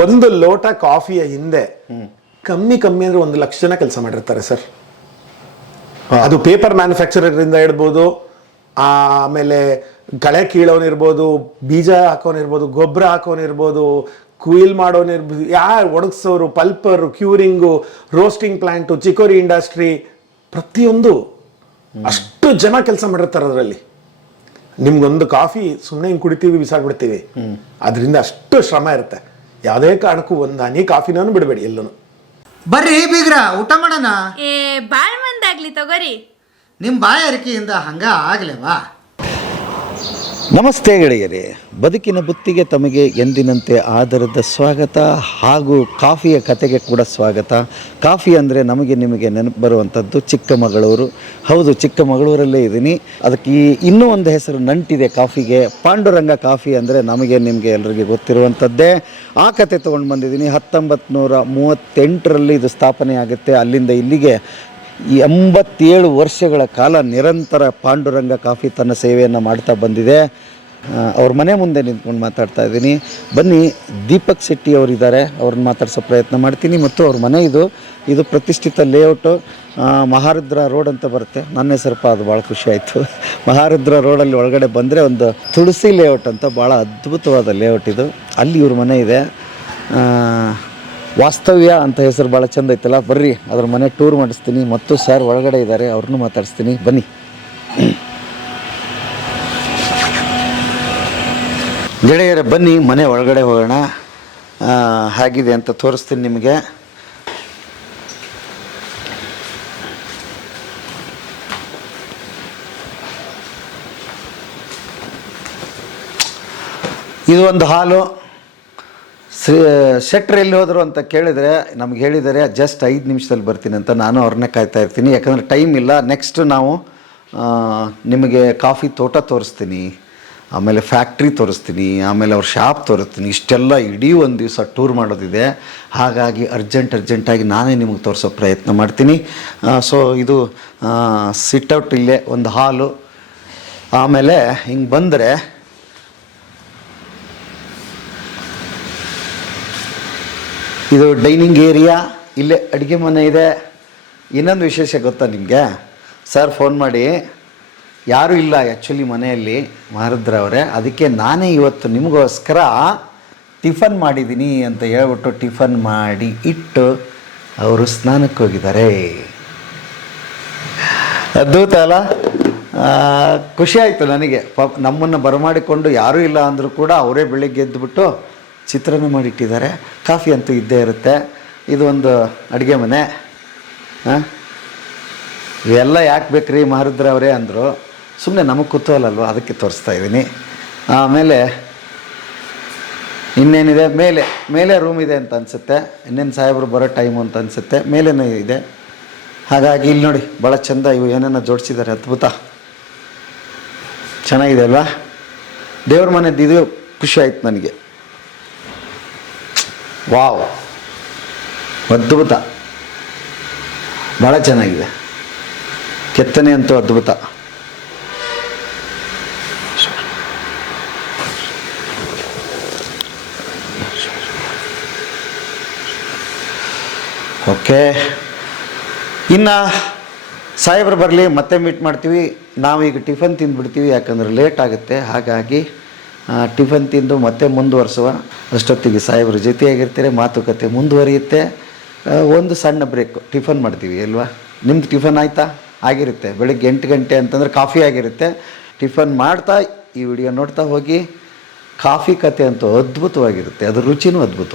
ಒಂದು ಲೋಟ ಕಾಫಿಯ ಹಿಂದೆ ಕಮ್ಮಿ ಕಮ್ಮಿ ಅಂದ್ರೆ ಒಂದು ಲಕ್ಷ ಜನ ಕೆಲಸ ಮಾಡಿರ್ತಾರೆ ಸರ್. ಅದು ಪೇಪರ್ ಮ್ಯಾನುಫ್ಯಾಕ್ಚರರ್ ಇಂದ ಇಡ್ಬೋದು ಆಮೇಲೆ ಕಳೆ ಕೀಳೋನಿರ್ಬೋದು ಬೀಜ ಹಾಕೋನಿರ್ಬೋದು ಗೊಬ್ಬರ ಹಾಕೋನಿರ್ಬೋದು ಕುಯಿಲ್ ಮಾಡೋನಿರ್ಬೋದು ಯಾರು ಒಣಗಿಸೋರು pulper curing roasting plant chicory industry ಪ್ರತಿಯೊಂದು ಅಷ್ಟು ಜನ ಕೆಲಸ ಮಾಡಿರ್ತಾರೆ ಅದರಲ್ಲಿ. ನಿಮ್ಗೊಂದು ಕಾಫಿ ಸುಮ್ಮನೆ ಹಿಂಗೆ ಕುಡಿತೀವಿ ಬಿಸಾಕ್ಬಿಡ್ತೀವಿ. ಅದರಿಂದ ಅಷ್ಟು ಶ್ರಮ ಇರುತ್ತೆ. ಯಾವುದೇ ಕಾರಣಕ್ಕೂ ಒಂದು ಹನಿ ಕಾಫಿನೂ ಬಿಡಬೇಡಿ ಎಲ್ಲೂ ಬರ್ರಿ ಬೀಗ್ರ ಊಟ ಮಾಡೋಣ? ಏ ಬಾಳ್ ಮಂದಾಗ್ಲಿ ತಗೋರಿ. ನಿಮ್ಮ ಬಾಯಾರಿಕೆಯಿಂದ ಹಂಗ ಆಗ್ಲೇವಾ? ನಮಸ್ತೆ ಗೆಳೆಯರೇ, ಬದುಕಿನ ಬುತ್ತಿಗೆ ತಮಗೆ ಎಂದಿನಂತೆ ಆದರದ ಸ್ವಾಗತ ಹಾಗೂ ಕಾಫಿಯ ಕತೆಗೆ ಕೂಡ ಸ್ವಾಗತ. ಕಾಫಿ ಅಂದರೆ ನಮಗೆ ನಿಮಗೆ ನೆನಪು ಬರುವಂಥದ್ದು ಚಿಕ್ಕಮಗಳೂರು. ಹೌದು, ಚಿಕ್ಕಮಗಳೂರಲ್ಲೇ ಇದ್ದೀನಿ. ಅದಕ್ಕೆ ಈ ಇನ್ನೂ ಒಂದು ಹೆಸರು ನಂಟಿದೆ ಕಾಫಿಗೆ. ಪಾಂಡುರಂಗ ಕಾಫಿ ಅಂದರೆ ನಮಗೆ, ನಿಮಗೆ ಎಲ್ಲರಿಗೆ ಗೊತ್ತಿರುವಂಥದ್ದೇ ಆ ಕತೆ ತೊಗೊಂಡು ಬಂದಿದ್ದೀನಿ. ಹತ್ತೊಂಬತ್ತು ನೂರ ಮೂವತ್ತೆಂಟರಲ್ಲಿ ಇದು ಸ್ಥಾಪನೆ ಆಗುತ್ತೆ ಅಲ್ಲಿಂದ ಇಲ್ಲಿಗೆ ಎಂಬತ್ತೇಳು ವರ್ಷಗಳ ಕಾಲ ನಿರಂತರ ಪಾಂಡುರಂಗ ಕಾಫಿ ತನ್ನ ಸೇವೆಯನ್ನು ಮಾಡ್ತಾ ಬಂದಿದೆ. ಅವ್ರ ಮನೆ ಮುಂದೆ ನಿಂತ್ಕೊಂಡು ಮಾತಾಡ್ತಾ ಇದ್ದೀನಿ. ಬನ್ನಿ, ದೀಪಕ್ ಶೆಟ್ಟಿ ಅವರಿದ್ದಾರೆ. ಅವ್ರನ್ನ ಮಾತಾಡ್ಸೋ ಪ್ರಯತ್ನ ಮಾಡ್ತೀನಿ ಮತ್ತು ಅವ್ರ ಮನೆ ಇದು. ಇದು ಪ್ರತಿಷ್ಠಿತ ಲೇಔಟು. ಮಹಾರುದ್ರ ರೋಡ್ ಅಂತ ಬರುತ್ತೆ. ನನ್ನ ಹೆಸರಪ್ಪ ಅದು ಭಾಳ ಖುಷಿ ಆಯಿತು. ಮಹಾರುದ್ರ ರೋಡಲ್ಲಿ ಒಳಗಡೆ ಬಂದರೆ ಒಂದು ತುಳಸಿ ಲೇಔಟ್ ಅಂತ ಭಾಳ ಅದ್ಭುತವಾದ ಲೇಔಟ್ ಇದು. ಅಲ್ಲಿ ಇವ್ರ ಮನೆ ಇದೆ. ವಾಸ್ತವ್ಯ ಅಂತ ಹೆಸರು ಭಾಳ ಚಂದ ಐತಲ್ಲ? ಬರ್ರಿ, ಅದ್ರ ಮನೆ ಟೂರ್ ಮಾಡಿಸ್ತೀನಿ, ಮತ್ತು ಸರ್ ಒಳಗಡೆ ಇದ್ದಾರೆ ಅವ್ರನ್ನೂ ಮಾತಾಡಿಸ್ತೀನಿ. ಬನ್ನಿ. ಗೆಳೆಯರೇ, ಬನ್ನಿ, ಮನೆ ಒಳಗಡೆ ಹೋಗೋಣ. ಹಾಗಿದೆ ಅಂತ ತೋರಿಸ್ತೀನಿ ನಿಮಗೆ. ಇದು ಒಂದು ಹಾಲು. ಶೆಟ್ರ್ ಎಲ್ಲಿ ಹೋದರು ಅಂತ ಕೇಳಿದರೆ, ನಮ್ಗೆ ಹೇಳಿದರೆ ಜಸ್ಟ್ ಐದು ನಿಮಿಷದಲ್ಲಿ ಬರ್ತೀನಿ ಅಂತ ನಾನು ಅವ್ರನ್ನೇ ಕಾಯ್ತಾ ಇರ್ತೀನಿ. ಯಾಕಂದರೆ ಟೈಮ್ ಇಲ್ಲ. ನೆಕ್ಸ್ಟ್ ನಾವು ನಿಮಗೆ ಕಾಫಿ ತೋಟ ತೋರಿಸ್ತೀನಿ, ಆಮೇಲೆ ಫ್ಯಾಕ್ಟ್ರಿ ತೋರಿಸ್ತೀನಿ, ಆಮೇಲೆ ಅವ್ರ ಶಾಪ್ ತೋರಿಸ್ತೀನಿ. ಇಷ್ಟೆಲ್ಲ ಇಡೀ ಒಂದು ದಿವಸ ಟೂರ್ ಮಾಡೋದಿದೆ. ಹಾಗಾಗಿ ಅರ್ಜೆಂಟ್ ಅರ್ಜೆಂಟಾಗಿ ನಾನೇ ನಿಮಗೆ ತೋರಿಸೋ ಪ್ರಯತ್ನ ಮಾಡ್ತೀನಿ. ಸೊ ಇದು ಸಿಟ್ಔಟ್ ಇಲ್ಲೇ ಒಂದು ಹಾಲು. ಆಮೇಲೆ ಹಿಂಗೆ ಬಂದರೆ ಇದು ಡೈನಿಂಗ್ ಏರಿಯಾ, ಇಲ್ಲೇ ಅಡುಗೆ ಮನೆ ಇದೆ. ಇನ್ನೊಂದು ವಿಶೇಷ ಗೊತ್ತಾ ನಿಮಗೆ? ಸರ್ ಫೋನ್ ಮಾಡಿ. ಯಾರೂ ಇಲ್ಲ ಆ್ಯಕ್ಚುಲಿ ಮನೆಯಲ್ಲಿ ಅವರೇ. ಅದಕ್ಕೆ ನಾನೇ ಇವತ್ತು ನಿಮಗೋಸ್ಕರ ಟಿಫನ್ ಮಾಡಿದ್ದೀನಿ ಅಂತ ಹೇಳ್ಬಿಟ್ಟು ಟಿಫನ್ ಮಾಡಿ ಇಟ್ಟು ಅವರು ಸ್ನಾನಕ್ಕೆ ಹೋಗಿದ್ದಾರೆ. ಅದ್ಭುತ ಅಲ್ಲ? ಖುಷಿ ಆಯಿತು ನನಗೆ. ಪಾಪ ನಮ್ಮನ್ನು ಬರಮಾಡಿಕೊಂಡು ಯಾರೂ ಇಲ್ಲ ಅಂದರೂ ಕೂಡ ಅವರೇ ಬೆಳಿಗ್ಗೆ ಎದ್ದುಬಿಟ್ಟು ಚಿತ್ರಾನ್ನ ಮಾಡಿಟ್ಟಿದ್ದಾರೆ. ಕಾಫಿ ಅಂತೂ ಇದ್ದೇ ಇರುತ್ತೆ. ಇದು ಒಂದು ಅಡುಗೆ ಮನೆ. ಹಾಂ? ಇವೆಲ್ಲ ಯಾಕೆ ಬೇಕ್ರಿ ಮಾರಿದ್ರ ಅವರೇ ಅಂದರು. ಸುಮ್ಮನೆ ನಮಗೆ ಕುತೂಹಲ ಅಲ್ವಾ ಅದಕ್ಕೆ ತೋರಿಸ್ತಾ ಇದ್ದೀನಿ. ಆಮೇಲೆ ಇನ್ನೇನಿದೆ? ಮೇಲೆ ಮೇಲೆ ರೂಮ್ ಇದೆ ಅಂತ ಅನಿಸುತ್ತೆ. ಇನ್ನೇನು ಸಾಹೇಬರು ಬರೋ ಟೈಮು ಅಂತ ಅನಿಸುತ್ತೆ. ಮೇಲೇನೂ ಇದೆ. ಹಾಗಾಗಿ ಇಲ್ಲಿ ನೋಡಿ ಭಾಳ ಚಂದ ಇವು ಏನೇನೋ ಜೋಡಿಸಿದ್ದಾರೆ. ಅದ್ಭುತ. ಚೆನ್ನಾಗಿದೆ ಅಲ್ವಾ? ದೇವ್ರ ಮನೆದು ಇದು ಖುಷಿ ಆಯ್ತು ನನಗೆ. ವಾವ್. ಅದ್ಭುತ. ಭಾಳ ಚೆನ್ನಾಗಿದೆ. ಕೆತ್ತನೆ ಅಂತೂ ಅದ್ಭುತ. ಓಕೆ. ಇನ್ನು ಸಾಹೇಬ್ರು ಬರಲಿ, ಮತ್ತೆ ಮೀಟ್ ಮಾಡ್ತೀವಿ. ನಾವು ಈಗ ಟಿಫನ್ ತಿಂದುಬಿಡ್ತೀವಿ, ಯಾಕಂದ್ರೆ ಲೇಟ್ ಆಗುತ್ತೆ. ಹಾಗಾಗಿ ಟಿಫನ್ ತಿಂದು ಮತ್ತೆ ಮುಂದುವರಿಸುವ ಅಷ್ಟೊತ್ತಿಗೆ ಸಾಹೇಬ್ರ ಜೊತೆಯಾಗಿರ್ತಾರೆ, ಮಾತುಕತೆ ಮುಂದುವರಿಯುತ್ತೆ. ಒಂದು ಸಣ್ಣ ಬ್ರೇಕ್ ಟಿಫನ್ ಮಾಡ್ತೀವಿ ಅಲ್ವಾ? ನಿಮ್ದು ಟಿಫನ್ ಆಯಿತಾ? ಆಗಿರುತ್ತೆ. ಬೆಳಿಗ್ಗೆ ಎಂಟು ಗಂಟೆ ಅಂತಂದರೆ ಕಾಫಿ ಆಗಿರುತ್ತೆ. ಟಿಫನ್ ಮಾಡ್ತಾ ಈ ವಿಡಿಯೋ ನೋಡ್ತಾ ಹೋಗಿ. ಕಾಫಿ ಕತೆ ಅಂತೂ ಅದ್ಭುತವಾಗಿರುತ್ತೆ. ಅದ್ರ ರುಚಿನೂ ಅದ್ಭುತ.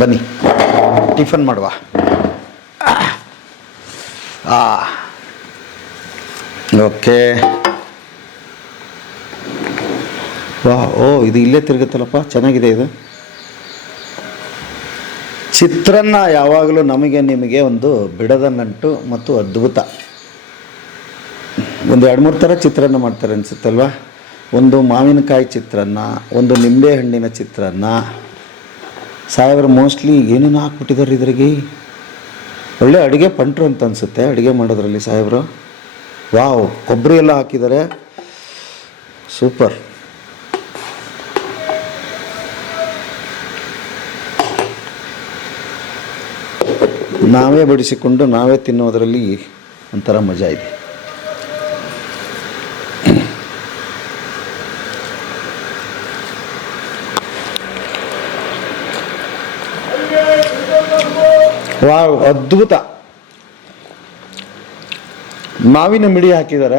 ಬನ್ನಿ, ಟಿಫನ್ ಮಾಡುವ. ಓಕೆ. ವಾ ಓ, ಇದು ಇಲ್ಲೇ ತಿರುಗುತ್ತಲ್ಲಪ್ಪ? ಚೆನ್ನಾಗಿದೆ ಇದು. ಚಿತ್ರನ್ನ ಯಾವಾಗಲೂ ನಮಗೆ ನಿಮಗೆ ಒಂದು ಬಿಡದ ನಂಟು ಮತ್ತು ಅದ್ಭುತ. ಒಂದು ಎರಡು ಮೂರು ಥರ ಚಿತ್ರಾನ್ನ ಮಾಡ್ತಾರೆ ಅನಿಸುತ್ತಲ್ವಾ? ಒಂದು ಮಾವಿನಕಾಯಿ ಚಿತ್ರಾನ್ನ, ಒಂದು ನಿಂಬೆಹಣ್ಣಿನ ಚಿತ್ರಾನ್ನ. ಸಾಹೇಬ್ರು, ಮೋಸ್ಟ್ಲಿ ಏನೇನು ಹಾಕ್ಬಿಟ್ಟಿದ್ದಾರೆ ಇದ್ರಿಗೆ? ಒಳ್ಳೆ ಅಡುಗೆ ಪಂಟ್ರು ಅಂತ ಅನಿಸುತ್ತೆ ಅಡುಗೆ ಮಾಡೋದ್ರಲ್ಲಿ ಸಾಹೇಬರು. ವಾವ್, ಕೊಬ್ಬರಿ ಎಲ್ಲ ಹಾಕಿದ್ದಾರೆ. ಸೂಪರ್. ನಾವೇ ಬಡಿಸಿಕೊಂಡು ನಾವೇ ತಿನ್ನೋದರಲ್ಲಿ ಒಂಥರ ಮಜಾ ಇದೆ. ವಾವ್, ಅದ್ಭುತ. ಮಾವಿನ ಮಿಡಿ ಹಾಕಿದ್ದಾರೆ.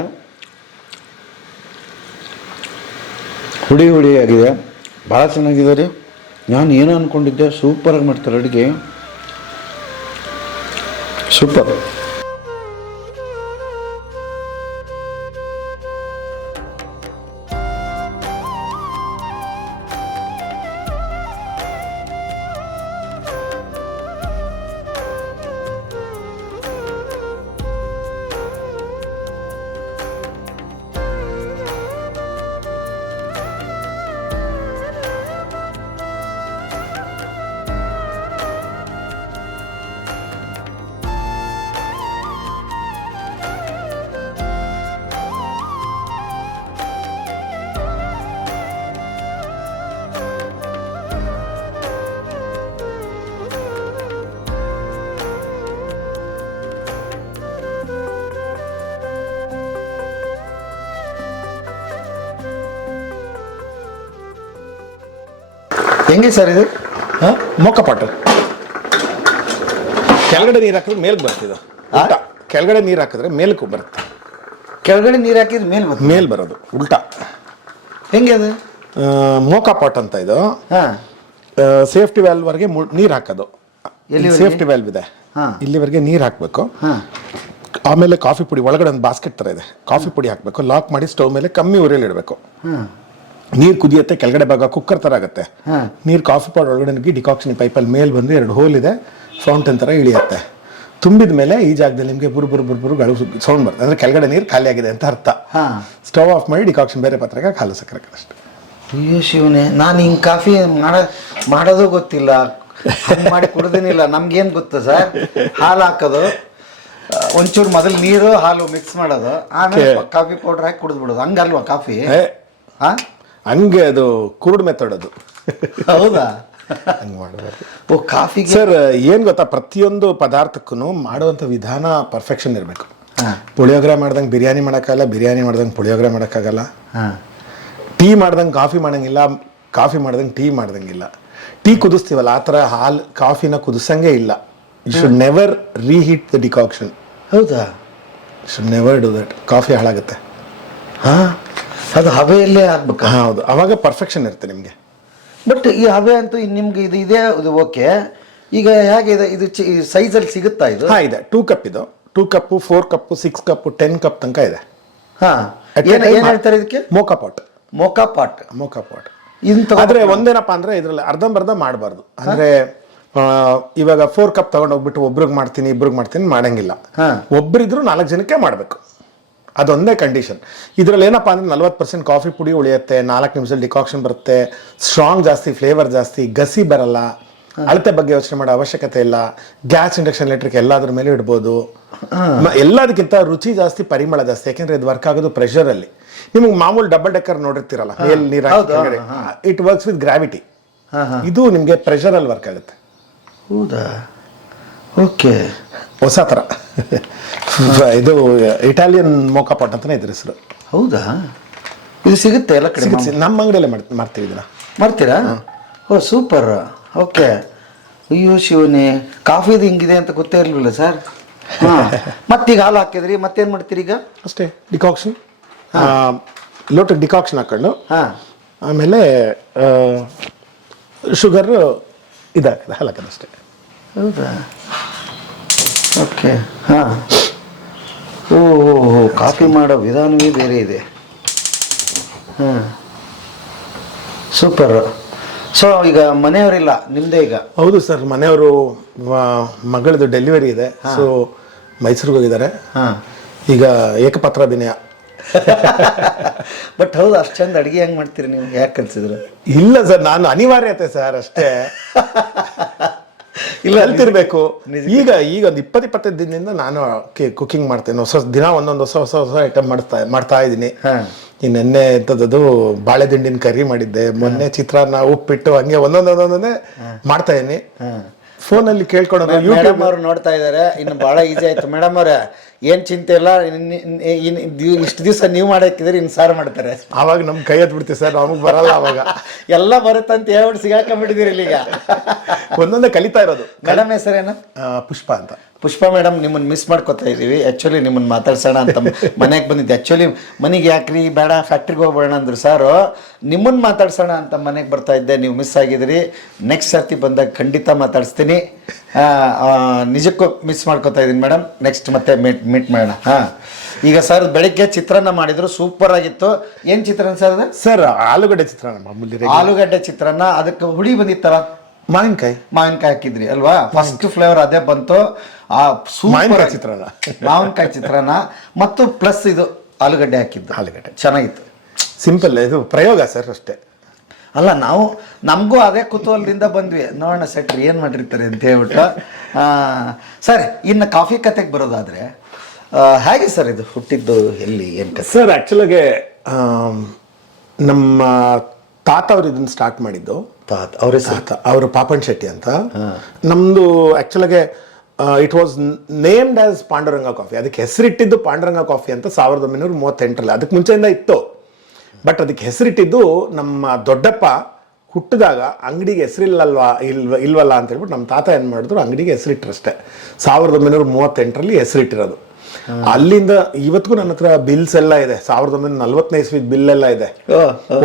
ಹುಡಿ ಹುಡಿ ಆಗಿದೆ. ಭಾಳ ಚೆನ್ನಾಗಿದೆ ನಾನು ಏನು ಅಂದ್ಕೊಂಡಿದ್ದೆ ಸೂಪರಾಗಿ ಮಾಡ್ತಾರೆ ಅಡುಗೆ. ಸೂಪರ್ ಹೆಂಗೆ ಸರ್ ಇದು? ಹಾಂ? ಮೊಕ್ಕಪಾಟು. ಕೆಳಗಡೆ ನೀರು ಹಾಕಿದ್ರೆ ಮೇಲ್ಗೆ ಬರ್ತಿದ್ದು ಉಲ್ಟಾ. ಕೆಳಗಡೆ ನೀರು ಹಾಕಿದ್ರೆ ಮೇಲಕ್ಕೂ ಬರುತ್ತೆ. ಕೆಳಗಡೆ ನೀರು ಹಾಕಿದ್ರೆ ಮೇಲೆ ಬರುತ್ತೆ? ಮೇಲ್ ಬರೋದು ಉಲ್ಟಾ. ಹೆಂಗೆ ಅದು? ಮೋಕ ಪಾಟ್ ಅಂತ ಇದು. ಹಾಂ. ಸೇಫ್ಟಿ ವ್ಯಾಲ್ವರೆಗೆ ನೀರು ಹಾಕೋದು. ಎಲ್ಲಿವರೆಗೆ? ಸೇಫ್ಟಿ ವ್ಯಾಲ್ವ್ ಇದೆ. ಹಾ. ಇಲ್ಲಿವರೆಗೆ ನೀರು ಹಾಕಬೇಕು. ಹಾಂ. ಆಮೇಲೆ ಕಾಫಿ ಪುಡಿ ಒಳಗಡೆ ಒಂದು ಬಾಸ್ಕೆಟ್ ಥರ ಇದೆ. ಕಾಫಿ ಪುಡಿ ಹಾಕಬೇಕು ಲಾಕ್ ಮಾಡಿ ಸ್ಟವ್ ಮೇಲೆ ಕಮ್ಮಿ ಉರಿಯಲ್ಲಿ ಇಡಬೇಕು. ಹಾಂ. ನೀರು ಕುದಿಯತ್ತೆ ಕೆಳಗಡೆ ಭಾಗ ಕುಕ್ಕರ್ ಥರ ಆಗುತ್ತೆ. ಹಾ. ನೀರು ಕಾಫಿ ಪೌಡರ್ ಒಳಗಡೆ ನುಗ್ಗಿ ಡಿಕಾಕ್ಷನ್ ಪೈಪಲ್ಲಿ ಮೇಲೆ ಬಂದು ಎರಡು ಹೋಲ್ ಇದೆ ಫೌಂಟೇನ್ ಥರ ಇಳಿಯುತ್ತೆ. ತುಂಬಿದ ಮೇಲೆ ಈ ಜಾಗದಲ್ಲಿ ನಿಮಗೆ ಬುರು ಬುರು ಬುರು ಬುರು ಗಳು ಸೌಂಡ್ ಬರುತ್ತೆ. ಅಂದರೆ ಕೆಳಗಡೆ ನೀರು ಖಾಲಿ ಆಗಿದೆ ಅಂತ ಅರ್ಥ. ಹಾಂ. ಸ್ಟವ್ ಆಫ್ ಮಾಡಿ ಡಿಕಾಕ್ಷನ್ ಬೇರೆ ಪಾತ್ರೆಗೆ ಹಾಲು ಸಕ್ಕರೆ ಅಷ್ಟೇ. ಅಯ್ಯೋ ಶಿವನೇ ನಾನು ಹಿಂಗೆ ಕಾಫಿ ಮಾಡ ಮಾಡೋದು ಗೊತ್ತಿಲ್ಲ. ಮಾಡಿ ಕುಡ್ದಿನಿಲ್ಲ. ನಮ್ಗೇನು ಗೊತ್ತು ಸರ್? ಹಾಲು ಹಾಕೋದು ಒಂಚೂರು ಮೊದಲು ನೀರು ಹಾಲು ಮಿಕ್ಸ್ ಮಾಡೋದು ಆಮೇಲೆ ಕಾಫಿ ಪೌಡರ್ ಹಾಕಿ ಕುಡಿದ್ಬಿಡೋದು. ಹಂಗಲ್ವಾ ಕಾಫಿ? ಹಾಂ? ಹಂಗೆ ಅದು ಕುರುಡ್ ಮೆಥಡ್ ಅದು. ಹೌದಾ? ಹಂಗೆ ಮಾಡಬಾರ್ದು ಓ ಕಾಫಿ ಸರ್ ಏನು ಗೊತ್ತಾ? ಪ್ರತಿಯೊಂದು ಪದಾರ್ಥಕ್ಕೂ ಮಾಡುವಂಥ ವಿಧಾನ ಪರ್ಫೆಕ್ಷನ್ ಇರಬೇಕು. ಪುಳಿಯೋಗರೆ ಮಾಡ್ದಂಗೆ ಬಿರಿಯಾನಿ ಮಾಡೋಕ್ಕಾಗಲ್ಲ ಬಿರಿಯಾನಿ ಮಾಡ್ದಂಗೆ ಪುಳಿಯೋಗರೆ ಮಾಡೋಕ್ಕಾಗಲ್ಲ. ಹಾಂ. ಟೀ ಮಾಡ್ದಂಗೆ ಕಾಫಿ ಮಾಡೋಂಗಿಲ್ಲ ಕಾಫಿ ಮಾಡ್ದಂಗೆ ಟೀ ಮಾಡ್ದಂಗಿಲ್ಲ. ಟೀ ಕುದಿಸ್ತೀವಲ್ಲ ಆ ಥರ ಹಾಲು ಕಾಫಿನ ಕುದಿಸಂಗೆ ಇಲ್ಲ. You should never reheat the decoction ಹೌದಾ? Should never do that coffee ಹಾಳಾಗುತ್ತೆ. ಹಾಂ. ಅದು ಹಬೆಯಲ್ಲೇ ಆಗ್ಬೇಕು. ಹೌದು ಅವಾಗ ಪರ್ಫೆಕ್ಷನ್ ಇರುತ್ತೆ ನಿಮಗೆ. ಬಟ್ ಈ ಹಬೆ ಅಂತೂ ನಿಮ್ಗೆ ಇದು ಇದೆ ಇದು ಓಕೆ ಈಗ ಹೇಗೆ ಇದೆ ಇದು ಸೈಜಲ್ಲಿ ಸಿಗುತ್ತಾ ಇದು? ಹಾಂ ಇದೆ. ಟೂ ಕಪ್ ಇದು. Two cup four cup six cup ten cup ತನಕ ಇದೆ. ಹಾಂ. ಏನು ಏನು ಹೇಳ್ತಾರೆ ಇದಕ್ಕೆ? Moka pot moka pot moka pot ಇಂಥ ಆದರೆ ಒಂದೇನಪ್ಪ ಅಂದ್ರೆ ಇದರಲ್ಲಿ ಅರ್ಧಂಬರ್ಧ ಮಾಡಬಾರ್ದು. ಅಂದರೆ ಇವಾಗ ಫೋರ್ ಕಪ್ ತಗೊಂಡು ಹೋಗ್ಬಿಟ್ಟು ಒಬ್ರಿಗೆ ಮಾಡ್ತೀನಿ ಇಬ್ರಿಗೆ ಮಾಡ್ತೀನಿ ಮಾಡಂಗಿಲ್ಲ. ಹಾ. ಒಬ್ಬರಿದ್ರು ನಾಲ್ಕು ಜನಕ್ಕೆ ಮಾಡಬೇಕು. ಅದೊಂದೇ ಕಂಡೀಷನ್ ಇದರಲ್ಲಿ ಏನಪ್ಪಾ ಅಂದ್ರೆ ನಲ್ವತ್ತು ಪರ್ಸೆಂಟ್ ಕಾಫಿ ಪುಡಿ ಉಳಿಯುತ್ತೆ ನಾಲ್ಕು ನಿಮಿಷದಲ್ಲಿ ಡಿಕಾಕ್ಷನ್ ಬರುತ್ತೆ ಸ್ಟ್ರಾಂಗ್ ಜಾಸ್ತಿ ಫ್ಲೇವರ್ ಜಾಸ್ತಿ ಗಸಿ ಬರಲ್ಲ ಅಳತೆ ಬಗ್ಗೆ ಯೋಚನೆ ಮಾಡೋ ಅವಶ್ಯಕತೆ ಇಲ್ಲ ಗ್ಯಾಸ್ ಇಂಡಕ್ಷನ್ ಎಲೆಕ್ಟ್ರಿಕ್ ಎಲ್ಲಾದ್ರ ಮೇಲೆ ಇಡ್ಬೋದು. ಎಲ್ಲದಕ್ಕಿಂತ ರುಚಿ ಜಾಸ್ತಿ ಪರಿಮಳ ಜಾಸ್ತಿ ಯಾಕೆಂದ್ರೆ ಇದು ವರ್ಕ್ ಆಗೋದು ಪ್ರೆಷರ್ ಅಲ್ಲಿ. ನಿಮಗೆ ಮಾಮೂಲಿ ಡಬಲ್ ಡೆಕ್ಕರ್ ನೋಡಿರ್ತೀರಲ್ಲ ಮೇಲ್ ನೀರು ಇಟ್ ವರ್ಕ್ಸ್ ವಿತ್ ಗ್ರಾವಿಟಿ ಇದು ನಿಮಗೆ ಪ್ರೆಷರ್ ಅಲ್ಲಿ ವರ್ಕ್ ಆಗುತ್ತೆ. ಹೌದಾ? ಓಕೆ ಹೊಸ ಥರ. ಇದು ಇಟಾಲಿಯನ್ ಮೋಕಾ ಪಾಟ್ ಅಂತಾನೆ ಇದ್ರ ಹೆಸರು. ಹೌದಾ? ಇದು ಸಿಗುತ್ತೆ ಎಲ್ಲ ಕಡೆ ಸಿಗುತ್ತೆ ನಮ್ಮ ಅಂಗಡಿಯಲ್ಲೇ ಮಾಡ್- ಮಾಡ್ತೀವಿ ಇದನ್ನ. ಮಾಡ್ತೀರಾ? Oh super. ಓಕೆ. ಅಯ್ಯೋ ಶಿವನೇ. ಕಾಫಿದು ಹಿಂಗಿದೆ ಅಂತ ಗೊತ್ತೇ ಇರಲಿಲ್ಲ ಸರ್. ಹಾಂ. ಮತ್ತೀಗ ಹಾಲು ಹಾಕಿದ್ರಿ ಮತ್ತೇನು ಮಾಡ್ತೀರಿ ಈಗ? ಅಷ್ಟೇ ಡಿಕಾಕ್ಷನ್. ಲೋಟ ಡಿಕಾಕ್ಷನ್ ಹಾಕೊಂಡು ಹಾಂ. ಆಮೇಲೆ ಶುಗರ್ ಇದಾಕದ ಅಷ್ಟೇ ಹೌದಾ? ಓಕೆ. ಹಾಂ. ಓ ಕಾಫಿ ಮಾಡೋ ವಿಧಾನವೇ ಬೇರೆ ಇದೆ. ಹಾಂ. ಸೂಪರ್. ಸೊ ಈಗ ಮನೆಯವರಿಲ್ಲ ನಿಮ್ಮದೇ ಈಗ? ಹೌದು ಸರ್ ಮನೆಯವರು ಮಗಳದು ಡೆಲಿವರಿ ಇದೆ. ಸೊ ಮೈಸೂರಿಗೆ ಹೋಗಿದ್ದಾರೆ. ಹಾಂ. ಈಗ ಏಕಪತ್ರ ಅಭಿನಯ. ಬಟ್ ಹೌದು ಅಷ್ಟು ಚಂದ ಅಡುಗೆ ಹೆಂಗೆ ಮಾಡ್ತೀರಿ ನೀವು? ಯಾಕೆ ಕಲಿಸಿದ್ರು? ಇಲ್ಲ ಸರ್ ನಾನು ಅನಿವಾರ್ಯತೆ ಸರ್ ಅಷ್ಟೇ. ಇಲ್ಲ ಕಲ್ತಿರ್ಬೇಕು ಈಗ ಈಗ ಒಂದು ಇಪ್ಪತ್ತು ಇಪ್ಪತ್ತೈದು ದಿನದಿಂದ ನಾನು ಕುಕಿಂಗ್ ಮಾಡ್ತೇನೆ. ಹೊಸ ದಿನ ಒಂದೊಂದು ಹೊಸ ಹೊಸ ಹೊಸ ಐಟಮ್ ಮಾಡ್ತಾ ಮಾಡ್ತಾ ಇದ್ದೀನಿ. ಈ ನೆನ್ನೆ ಎಂಥದ್ದು ಬಾಳೆದಿಂಡಿನ ಕರಿ ಮಾಡಿದ್ದೆ. ಮೊನ್ನೆ ಚಿತ್ರಾನ್ನ ಉಪ್ಪಿಟ್ಟು ಹಂಗೆ ಒಂದೊಂದು ಒಂದೊಂದನ್ನೇ ಮಾಡ್ತಾ ಇದೀನಿ ಹಾಂ. ಫೋನಲ್ಲಿ ಕೇಳ್ಕೊಡೋದು ಮೇಡಮ್ ಯೂಟ್ಯೂಬ್ ಅವ್ರು ನೋಡ್ತಾ ಇದ್ದಾರೆ ಇನ್ನು ಬಹಳ ಈಸಿ ಆಯ್ತು. ಮೇಡಮ್ ಅವ್ರೆ ಏನ್ ಚಿಂತೆ ಇಲ್ಲ ಇಷ್ಟು ದಿವಸ ನೀವು ಮಾಡಾಕಿದ್ರೆ ಇನ್ನು ಸಾರು ಮಾಡ್ತಾರೆ. ಅವಾಗ ನಮ್ ಕೈ ಹತ್ಬಿಡ್ತೀವಿ ಸರ್ ನಮಗೆ ಬರಲ್ಲ ಅವಾಗ ಎಲ್ಲ ಬರುತ್ತಂತ ಹೇಳ್ಬಿಟ್ಟು ಸಿಗಾಕೊಂಡ್ಬಿಟ್ಟಿದ್ದೀರಿ ಇಲ್ಲಿಗ ಒಂದೊಂದೇ ಕಲಿತಾ ಇರೋದು. ಮೇಡಮ್ ಹೆಸರೇನು? ಪುಷ್ಪ ಅಂತ. ಪುಷ್ಪ ಮೇಡಮ್ ನಿಮ್ಮನ್ನು ಮಿಸ್ ಮಾಡ್ಕೊತಾ ಇದ್ದೀವಿ ಆ್ಯಕ್ಚುಲಿ ನಿಮ್ಮನ್ನು ಮಾತಾಡ್ಸೋಣ ಅಂತ ಮನೆಗೆ ಬಂದಿದ್ದೆ. ಆ್ಯಕ್ಚುಲಿ ಮನೆಗೆ ಯಾಕ್ರಿ? ಬೇಡ ಫ್ಯಾಕ್ಟ್ರಿಗೆ ಹೋಗ್ಬೋಣ ಅಂದ್ರು. ಸಾರು ನಿಮ್ಮನ್ನು ಮಾತಾಡ್ಸೋಣ ಅಂತ ಮನೆಗೆ ಬರ್ತಾ ಇದ್ದೆ. ನೀವು ಮಿಸ್ ಆಗಿದ್ರಿ. ನೆಕ್ಸ್ಟ್ ಸರ್ತಿ ಬಂದಾಗ ಖಂಡಿತ ಮಾತಾಡಿಸ್ತೀನಿ. ನಿಜಕ್ಕೂ ಮಿಸ್ ಮಾಡ್ಕೊತಾ ಇದ್ದೀನಿ ಮೇಡಮ್. ನೆಕ್ಸ್ಟ್ ಮತ್ತೆ ಮೀಟ್ ಮೀಟ್ ಮಾಡೋಣ. ಹಾಂ. ಈಗ ಸರ್ ಬೆಳಿಗ್ಗೆ ಚಿತ್ರಾನ್ನ ಮಾಡಿದ್ರು. ಸೂಪರ್ ಆಗಿತ್ತು. ಏನು ಚಿತ್ರಾನ್ನ ಸರ್ ಅದು? ಸರ್ ಆಲೂಗಡ್ಡೆ ಚಿತ್ರಾನ್ನ ಮಾಮೂಲಿ. ಆಲೂಗಡ್ಡೆ ಚಿತ್ರಾನ್ನ. ಅದಕ್ಕೆ ಹುಳಿ ಬಂದಿತ್ತಲ್ಲ? ಮಾವಿನಕಾಯಿ. ಮಾವಿನಕಾಯಿ ಹಾಕಿದ್ರಿ ಅಲ್ವಾ? ಫಸ್ಟ್ ಫ್ಲೇವರ್ ಅದೇ ಬಂತು. ಆ ಸೂಪರ್ ಚಿತ್ರಾನ್ನ. ಮಾವಿನಕಾಯಿ ಚಿತ್ರಾನ್ನ ಮತ್ತು ಪ್ಲಸ್ ಇದು ಆಲೂಗಡ್ಡೆ ಹಾಕಿದ್ದು. ಆಲೂಗಡ್ಡೆ. ಚೆನ್ನಾಗಿತ್ತು. ಸಿಂಪಲ್ ಇದು ಪ್ರಯೋಗ ಸರ್ ಅಷ್ಟೇ. ಅಲ್ಲ ನಾವು ನಮಗೂ ಅದೇ ಕುತೂಹಲದಿಂದ ಬಂದ್ವಿ. ನೋಡೋಣ ಸೆಟ್ರಿ ಏನು ಮಾಡಿರ್ತಾರೆ ಅಂತ ಹೇಳ್ಬಿಟ್ಟು. ಸರ್ ಇನ್ನು ಕಾಫಿ ಕತೆಗೆ ಬರೋದಾದರೆ ಹೇಗೆ ಸರ್ ಇದು ಹುಟ್ಟಿದ್ದು ಎಲ್ಲಿ ಏನು ಕತೆ? ಸರ್ ಆ್ಯಕ್ಚುಲಾಗೆ ನಮ್ಮ ತಾತ ಅವ್ರು ಇದನ್ನ ಸ್ಟಾರ್ಟ್ ಮಾಡಿದ್ದು. ತಾತ ಅವರೇ ತಾತ ಅವರು ಪಾಪನ್ ಶೆಟ್ಟಿ ಅಂತ. ನಮ್ದು ಆಕ್ಚುಲಾಗೆ it was named as Panduranga coffee ಅದಕ್ಕೆ ಹೆಸರಿಟ್ಟಿದ್ದು ಪಾಂಡುರಂಗ ಕಾಫಿ ಅಂತ ಸಾವಿರದ ಒಂಬೈನೂರ ಮೂವತ್ತೆಂಟರಲ್ಲಿ. ಅದಕ್ಕೆ ಮುಂಚೆಯಿಂದ ಇತ್ತು. ಬಟ್ ಅದಕ್ಕೆ ಹೆಸರಿಟ್ಟಿದ್ದು ನಮ್ಮ ದೊಡ್ಡಪ್ಪ ಹುಟ್ಟಿದಾಗ ಅಂಗಡಿಗೆ ಹೆಸರಿಲ್ಲಲ್ವಾ ಇಲ್ವ ಇಲ್ವಲ್ಲ ಅಂತ ಹೇಳ್ಬಿಟ್ಟು ನಮ್ಮ ತಾತ ಏನು ಮಾಡಿದ್ರು ಅಂಗಡಿಗೆ ಹೆಸರಿಟ್ಟರಷ್ಟೇ ಅಷ್ಟೇ ಸಾವಿರದ ಒಂಬೈನೂರ ಮೂವತ್ತೆಂಟರಲ್ಲಿ ಹೆಸರಿಟ್ಟಿರೋದು. ಅಲ್ಲಿಂದ ಇವತ್ತಿಗೂ ನನ್ನ ಹತ್ರ ಬಿಲ್ಸ್ ಎಲ್ಲ ಇದೆ. ಸಾವಿರದ ಒಂಬೈನೂರ ನಲ್ವತ್ತನೇ ಇಸ್ವಿದ ಬಿಲ್ ಎಲ್ಲ ಇದೆ.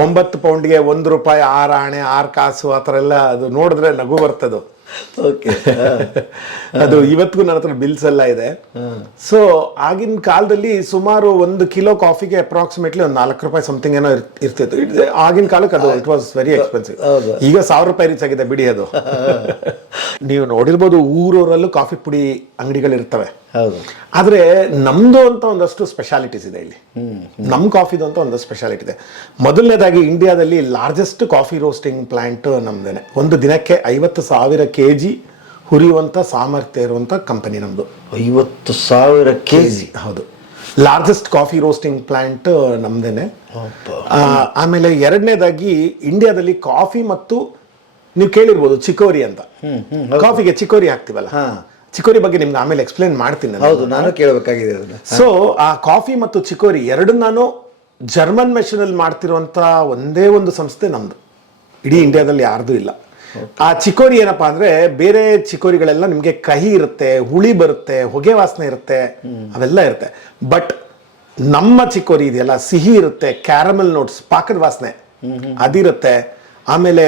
ಒಂಬತ್ತು ಪೌಂಡ್ಗೆ ಒಂದು ರೂಪಾಯಿ ಆರು ಆಣೆ ಆರು ಕಾಸು ಆ ಥರ ಎಲ್ಲ ಅದು ನೋಡಿದ್ರೆ ನಗು ಬರ್ತದು. ಓಕೆ ಅದು ಇವತ್ತಿಗೂ ನನ್ನ ಹತ್ರ ಬಿಲ್ಸ್ ಎಲ್ಲ ಇದೆ. ಸೊ ಆಗಿನ ಕಾಲದಲ್ಲಿ ಸುಮಾರು ಒಂದು ಕಿಲೋ ಕಾಫಿಗೆ ಅಪ್ರಾಕ್ಸಿಮೇಟ್ಲಿ ಒಂದು ನಾಲ್ಕು ರೂಪಾಯಿ ಸಮಥಿಂಗ್ ಏನೋ ಇರ್ತಿತ್ತು. ಆಗಿನ ಕಾಲಕ್ಕೆ ಅದು ಇಟ್ ವಾಸ್ ವೆರಿ ಎಕ್ಸ್ಪೆನ್ಸಿವ್ ಈಗ ಸಾವಿರ ರೂಪಾಯಿ ರೀಚ್ ಆಗಿದೆ ಬಿಡಿ ಅದು. ನೀವು ನೋಡಿರ್ಬೋದು ಊರೂರಲ್ಲೂ ಕಾಫಿ ಪುಡಿ ಅಂಗಡಿಗಳಿರ್ತವೆ. ಹೌದು. ಆದರೆ ನಮ್ದು ಅಂತ ಒಂದಷ್ಟು ಸ್ಪೆಷಾಲಿಟೀಸ್ ಇದೆ ಇಲ್ಲಿ. ನಮ್ಮ ಕಾಫಿದು ಅಂತ ಒಂದಷ್ಟು ಸ್ಪೆಷಾಲಿಟಿ ಇದೆ. ಮೊದಲನೇದಾಗಿ ಇಂಡಿಯಾದಲ್ಲಿ ಲಾರ್ಜೆಸ್ಟ್ ಕಾಫಿ ರೋಸ್ಟಿಂಗ್ ಪ್ಲಾಂಟ್ ನಮ್ದೇನೆ. ಒಂದು ದಿನಕ್ಕೆ ಐವತ್ತು ಸಾವಿರ ಕೆ ಜಿ ಹುರಿಯುವಂತ ಸಾಮರ್ಥ್ಯ ಇರುವಂತ ಕಂಪನಿ ನಮ್ದು. ಐವತ್ತು ಸಾವಿರ ಕೆ ಜಿ ಹೌದು. ಲಾರ್ಜೆಸ್ಟ್ ಕಾಫಿ ರೋಸ್ಟಿಂಗ್ ಪ್ಲಾಂಟ್ ನಮ್ದೇನೆ. ಆ, ಆಮೇಲೆ ಎರಡನೇದಾಗಿ ಇಂಡಿಯಾದಲ್ಲಿ ಕಾಫಿ ಮತ್ತು ನೀವು ಕೇಳಿರ್ಬೋದು ಚಿಕೋರಿ ಅಂತ. ಕಾಫಿಗೆ ಚಿಕೋರಿ ಹಾಕ್ತಿವಲ್ಲ. ಹಾ. ಚಿಕೋರಿ ಬಗ್ಗೆ ನಿಮ್ಗೆ ಆಮೇಲೆ ಎಕ್ಸ್ಪ್ಲೇನ್ ಮಾಡ್ತೀನಿ ನಾನು. ಹೌದು ನಾನು ಕೇಳಬೇಕಾಗಿದೆ ಅದನ್ನ. ಸೊ ಆ ಕಾಫಿ ಮತ್ತು ಚಿಕೋರಿ ಎರಡನ್ನಾನು ಜರ್ಮನ್ ಮೆಷಿನ್ ಅಲ್ಲಿ ಮಾಡ್ತಿರುವಂತ ಒಂದೇ ಒಂದು ಸಂಸ್ಥೆ ನಮ್ದು. ಇಡೀ ಇಂಡಿಯಾದಲ್ಲಿ ಯಾರ್ದು ಇಲ್ಲ. ಆ ಚಿಕೋರಿ ಏನಪ್ಪಾ ಅಂದ್ರೆ ಬೇರೆ ಚಿಕೋರಿಗಳೆಲ್ಲ ನಿಮ್ಗೆ ಕಹಿ ಇರುತ್ತೆ ಹುಳಿ ಬರುತ್ತೆ ಹೊಗೆ ವಾಸನೆ ಇರುತ್ತೆ ಅವೆಲ್ಲ ಇರುತ್ತೆ. ಬಟ್ ನಮ್ಮ ಚಿಕೋರಿ ಇದೆಯಲ್ಲ ಸಿಹಿ ಇರುತ್ತೆ ಕ್ಯಾರಮಲ್ ನೋಟ್ಸ್ ಪಾಕದ ವಾಸನೆ ಅದಿರುತ್ತೆ. ಆಮೇಲೆ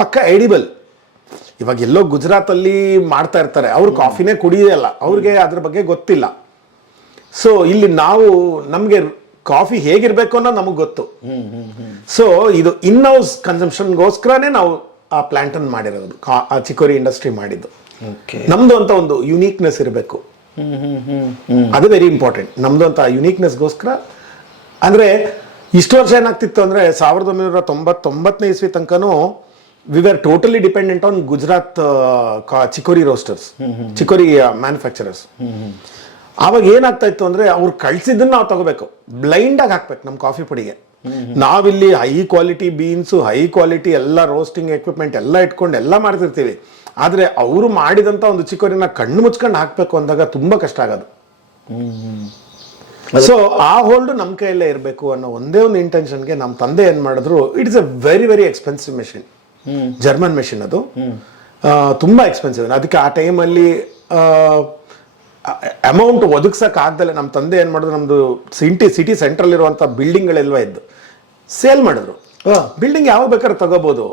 ಪಕ್ಕ ಎಡಿಬಲ್ ಇವಾಗ ಎಲ್ಲೋ ಗುಜರಾತ್ ಅಲ್ಲಿ ಮಾಡ್ತಾ ಇರ್ತಾರೆ. ಅವ್ರು ಕಾಫಿನೇ ಕುಡಿಯಲ್ಲ ಅವ್ರಿಗೆ ಅದ್ರ ಬಗ್ಗೆ ಗೊತ್ತಿಲ್ಲ. ಸೊ ಇಲ್ಲಿ ನಾವು ನಮಗೆ ಕಾಫಿ ಹೇಗಿರಬೇಕು ಅನ್ನೋ ನಮಗೆ ಗೊತ್ತು. ಸೊ ಇದು ಇನ್ ಹೌಸ್ ಕನ್ಸಂಪ್ಷನ್ಗೋಸ್ಕರನೇ ನಾವು ಆ ಪ್ಲಾಂಟ್ ಅನ್ನು ಮಾಡಿರೋದು. ಆ ಚಿಕೋರಿ ಇಂಡಸ್ಟ್ರಿ ಮಾಡಿದ್ದು. ಓಕೆ ನಮ್ದು ಅಂತ ಒಂದು ಯುನೀಕ್ನೆಸ್ ಇರಬೇಕು. ಅದು ವೆರಿ ಇಂಪಾರ್ಟೆಂಟ್ ನಮ್ದು ಅಂತ ಯುನೀಕ್ನೆಸ್ಗೋಸ್ಕರ ಅಂದ್ರೆ ಇಷ್ಟು ವರ್ಷ ಏನಾಗ್ತಿತ್ತು ಅಂದ್ರೆ ಸಾವಿರದ ಒಂಬೈನೂರ ತೊಂಬತ್ತೊಂಬತ್ತನೇ ಇಸ್ವಿ ತನಕನೂ we are totally dependent on Gujarat chicory roasters chicory manufacturers ಆವಾಗ ಏನಾಗ್ತಾ ಇತ್ತು ಅಂದ್ರೆ ಅವ್ರು ಕಳ್ಸಿದ್ದನ್ನ ನಾವು ತಗೋಬೇಕು. ಬ್ಲೈಂಡ್ ಆಗಿ ಹಾಕ್ಬೇಕು ನಮ್ಮ ಕಾಫಿ ಪುಡಿಗೆ. ನಾವಿಲ್ಲಿ high quality beans high quality ಎಲ್ಲ ರೋಸ್ಟಿಂಗ್ ಎಕ್ವಿಪ್ಮೆಂಟ್ ಎಲ್ಲ ಇಟ್ಕೊಂಡು ಎಲ್ಲ ಮಾಡ್ತಿರ್ತೀವಿ. ಆದ್ರೆ ಅವರು ಮಾಡಿದಂತ ಒಂದು ಚಿಕೋರಿನ ಕಣ್ಣು ಮುಚ್ಕೊಂಡು ಹಾಕ್ಬೇಕು ಅಂದಾಗ ತುಂಬಾ ಕಷ್ಟ ಆಗೋದು. ಸೊ ಆ ಹೋಲ್ಡ್ ನಮ್ಮ ಕೈಯಲ್ಲೇ ಇರಬೇಕು ಅನ್ನೋ ಒಂದೇ ಒಂದು ಇಂಟೆನ್ಷನ್ಗೆ ನಮ್ಮ ತಂದೆ ಏನ್ ಮಾಡಿದ್ರು it's a very very expensive machine German machine ಅದು. ತುಂಬ ಎಕ್ಸ್ಪೆನ್ಸಿವ್ ಅದಕ್ಕೆ ಆ ಟೈಮಲ್ಲಿ ಅಮೌಂಟ್ ಒದಗಿಸಕ್ ಆಗ್ದಲೆ ನಮ್ಮ ತಂದೆ ಏನು ಮಾಡಿದ್ರು ನಮ್ದು ಸಿಟಿ ಸಿಟಿ ಸೆಂಟ್ರಲ್ ಇರುವಂತ ಬಿಲ್ಡಿಂಗ್ಗಳೆಲ್ವ ಇದ್ದು. ಸೇಲ್ ಮಾಡಿದ್ರು. ಬಿಲ್ಡಿಂಗ್ ಯಾವಾಗ ಬೇಕಾದ್ರೆ ತಗೋಬಹುದು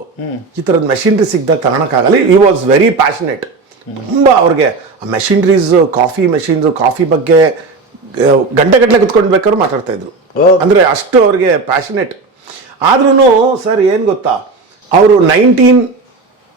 ಈ ತರದ ಮೆಷಿನ್ರಿ ಸಿಗ್ದಾಗ ತಗೊಳಕ್ಕಾಗಲ್ಲ ಈ ವಾಸ್ ವೆರಿ ಪ್ಯಾಷನೇಟ್ ತುಂಬಾ ಅವ್ರಿಗೆ ಮೆಷಿನರೀಸ್ ಕಾಫಿ ಮೆಷಿನ್ಸ್ ಕಾಫಿ ಬಗ್ಗೆ ಗಂಟೆಗಟ್ಟಲೆ ಗಂಟೆ ಗಟ್ಟಲೆ ಕುತ್ಕೊಂಡು ಬೇಕಾದ್ರೂ ಮಾತಾಡ್ತಾ ಇದ್ರು. ಅಂದ್ರೆ ಅಷ್ಟು ಅವ್ರಿಗೆ ಪ್ಯಾಷನೇಟ್ ಆದ್ರೂ ಸರ್ ಏನು ಗೊತ್ತಾ? ಅವರು ನೈನ್ಟೀನ್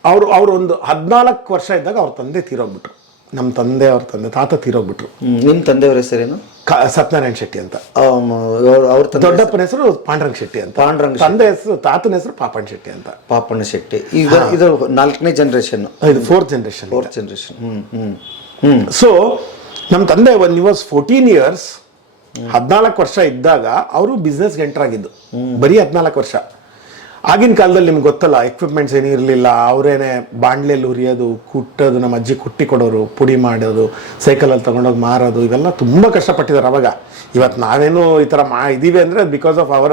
ಅವರು ಅವರು ಒಂದು ಹದಿನಾಲ್ಕು ವರ್ಷ ಇದ್ದಾಗ ಅವ್ರ ತಂದೆ ತೀರೋಗ್ಬಿಟ್ರು. ನಮ್ಮ ತಂದೆ ಅವ್ರ ತಂದೆ ತಾತ ತೀರೋಗ್ಬಿಟ್ರು. ನಿಮ್ಮ ತಂದೆಯವ್ರ ಹೆಸರೇನು ಕ- ಸತ್ಯನಾರಾಯಣ ಶೆಟ್ಟಿ ಅಂತ. ಅವ್ರ ದೊಡ್ಡಪ್ಪನ ಹೆಸರು ಪಾಂಡುರಂಗ ಶೆಟ್ಟಿ ಅಂತ. ಪಾಂಡುರಂಗ ತಂದೆ ಹೆಸರು ತಾತನ ಹೆಸರು ಪಾಪಣ್ಣ ಶೆಟ್ಟಿ ಅಂತ. ಪಾಪಣ್ಣ ಶೆಟ್ಟಿ. ಈಗ ಇದು ನಾಲ್ಕನೇ ಜನರೇಷನ್ ಇದು fourth generation fourth generation hmm hmm hmm. So ನಮ್ಮ ತಂದೆ ಒನ್ ವಾಸ್ ಫೋರ್ಟೀನ್ ಇಯರ್ಸ್ ಹದಿನಾಲ್ಕು ವರ್ಷ ಇದ್ದಾಗ ಅವರು ಬಿಸ್ನೆಸ್ಗೆ ಎಂಟರ್ ಆಗಿದ್ದು. ಬರೀ ಹದಿನಾಲ್ಕು ವರ್ಷ. ಆಗಿನ ಕಾಲದಲ್ಲಿ ನಿಮ್ಗೆ ಗೊತ್ತಲ್ಲ ಎಕ್ವಿಪ್ಮೆಂಟ್ಸ್ ಏನೂ ಇರಲಿಲ್ಲ ಅವರೇನೆ ಬಾಂಡ್ಲೆಯಲ್ಲಿ ಹುರಿಯೋದು ಕುಟ್ಟೋದು ನಮ್ಮ ಅಜ್ಜಿ ಕುಟ್ಟಿ ಕೊಡೋರು ಪುಡಿ ಮಾಡೋದು ಸೈಕಲಲ್ಲಿ ತೊಗೊಂಡೋಗಿ ಮಾರೋದು ಇವೆಲ್ಲ ತುಂಬ ಕಷ್ಟಪಟ್ಟಿದ್ದಾರೆ ಅವಾಗ. ಇವತ್ತು ನಾವೇನು ಈ ಥರ ಮಾ ಇದ್ದೀವಿ ಅಂದರೆ ಬಿಕಾಸ್ ಆಫ್ ಅವರ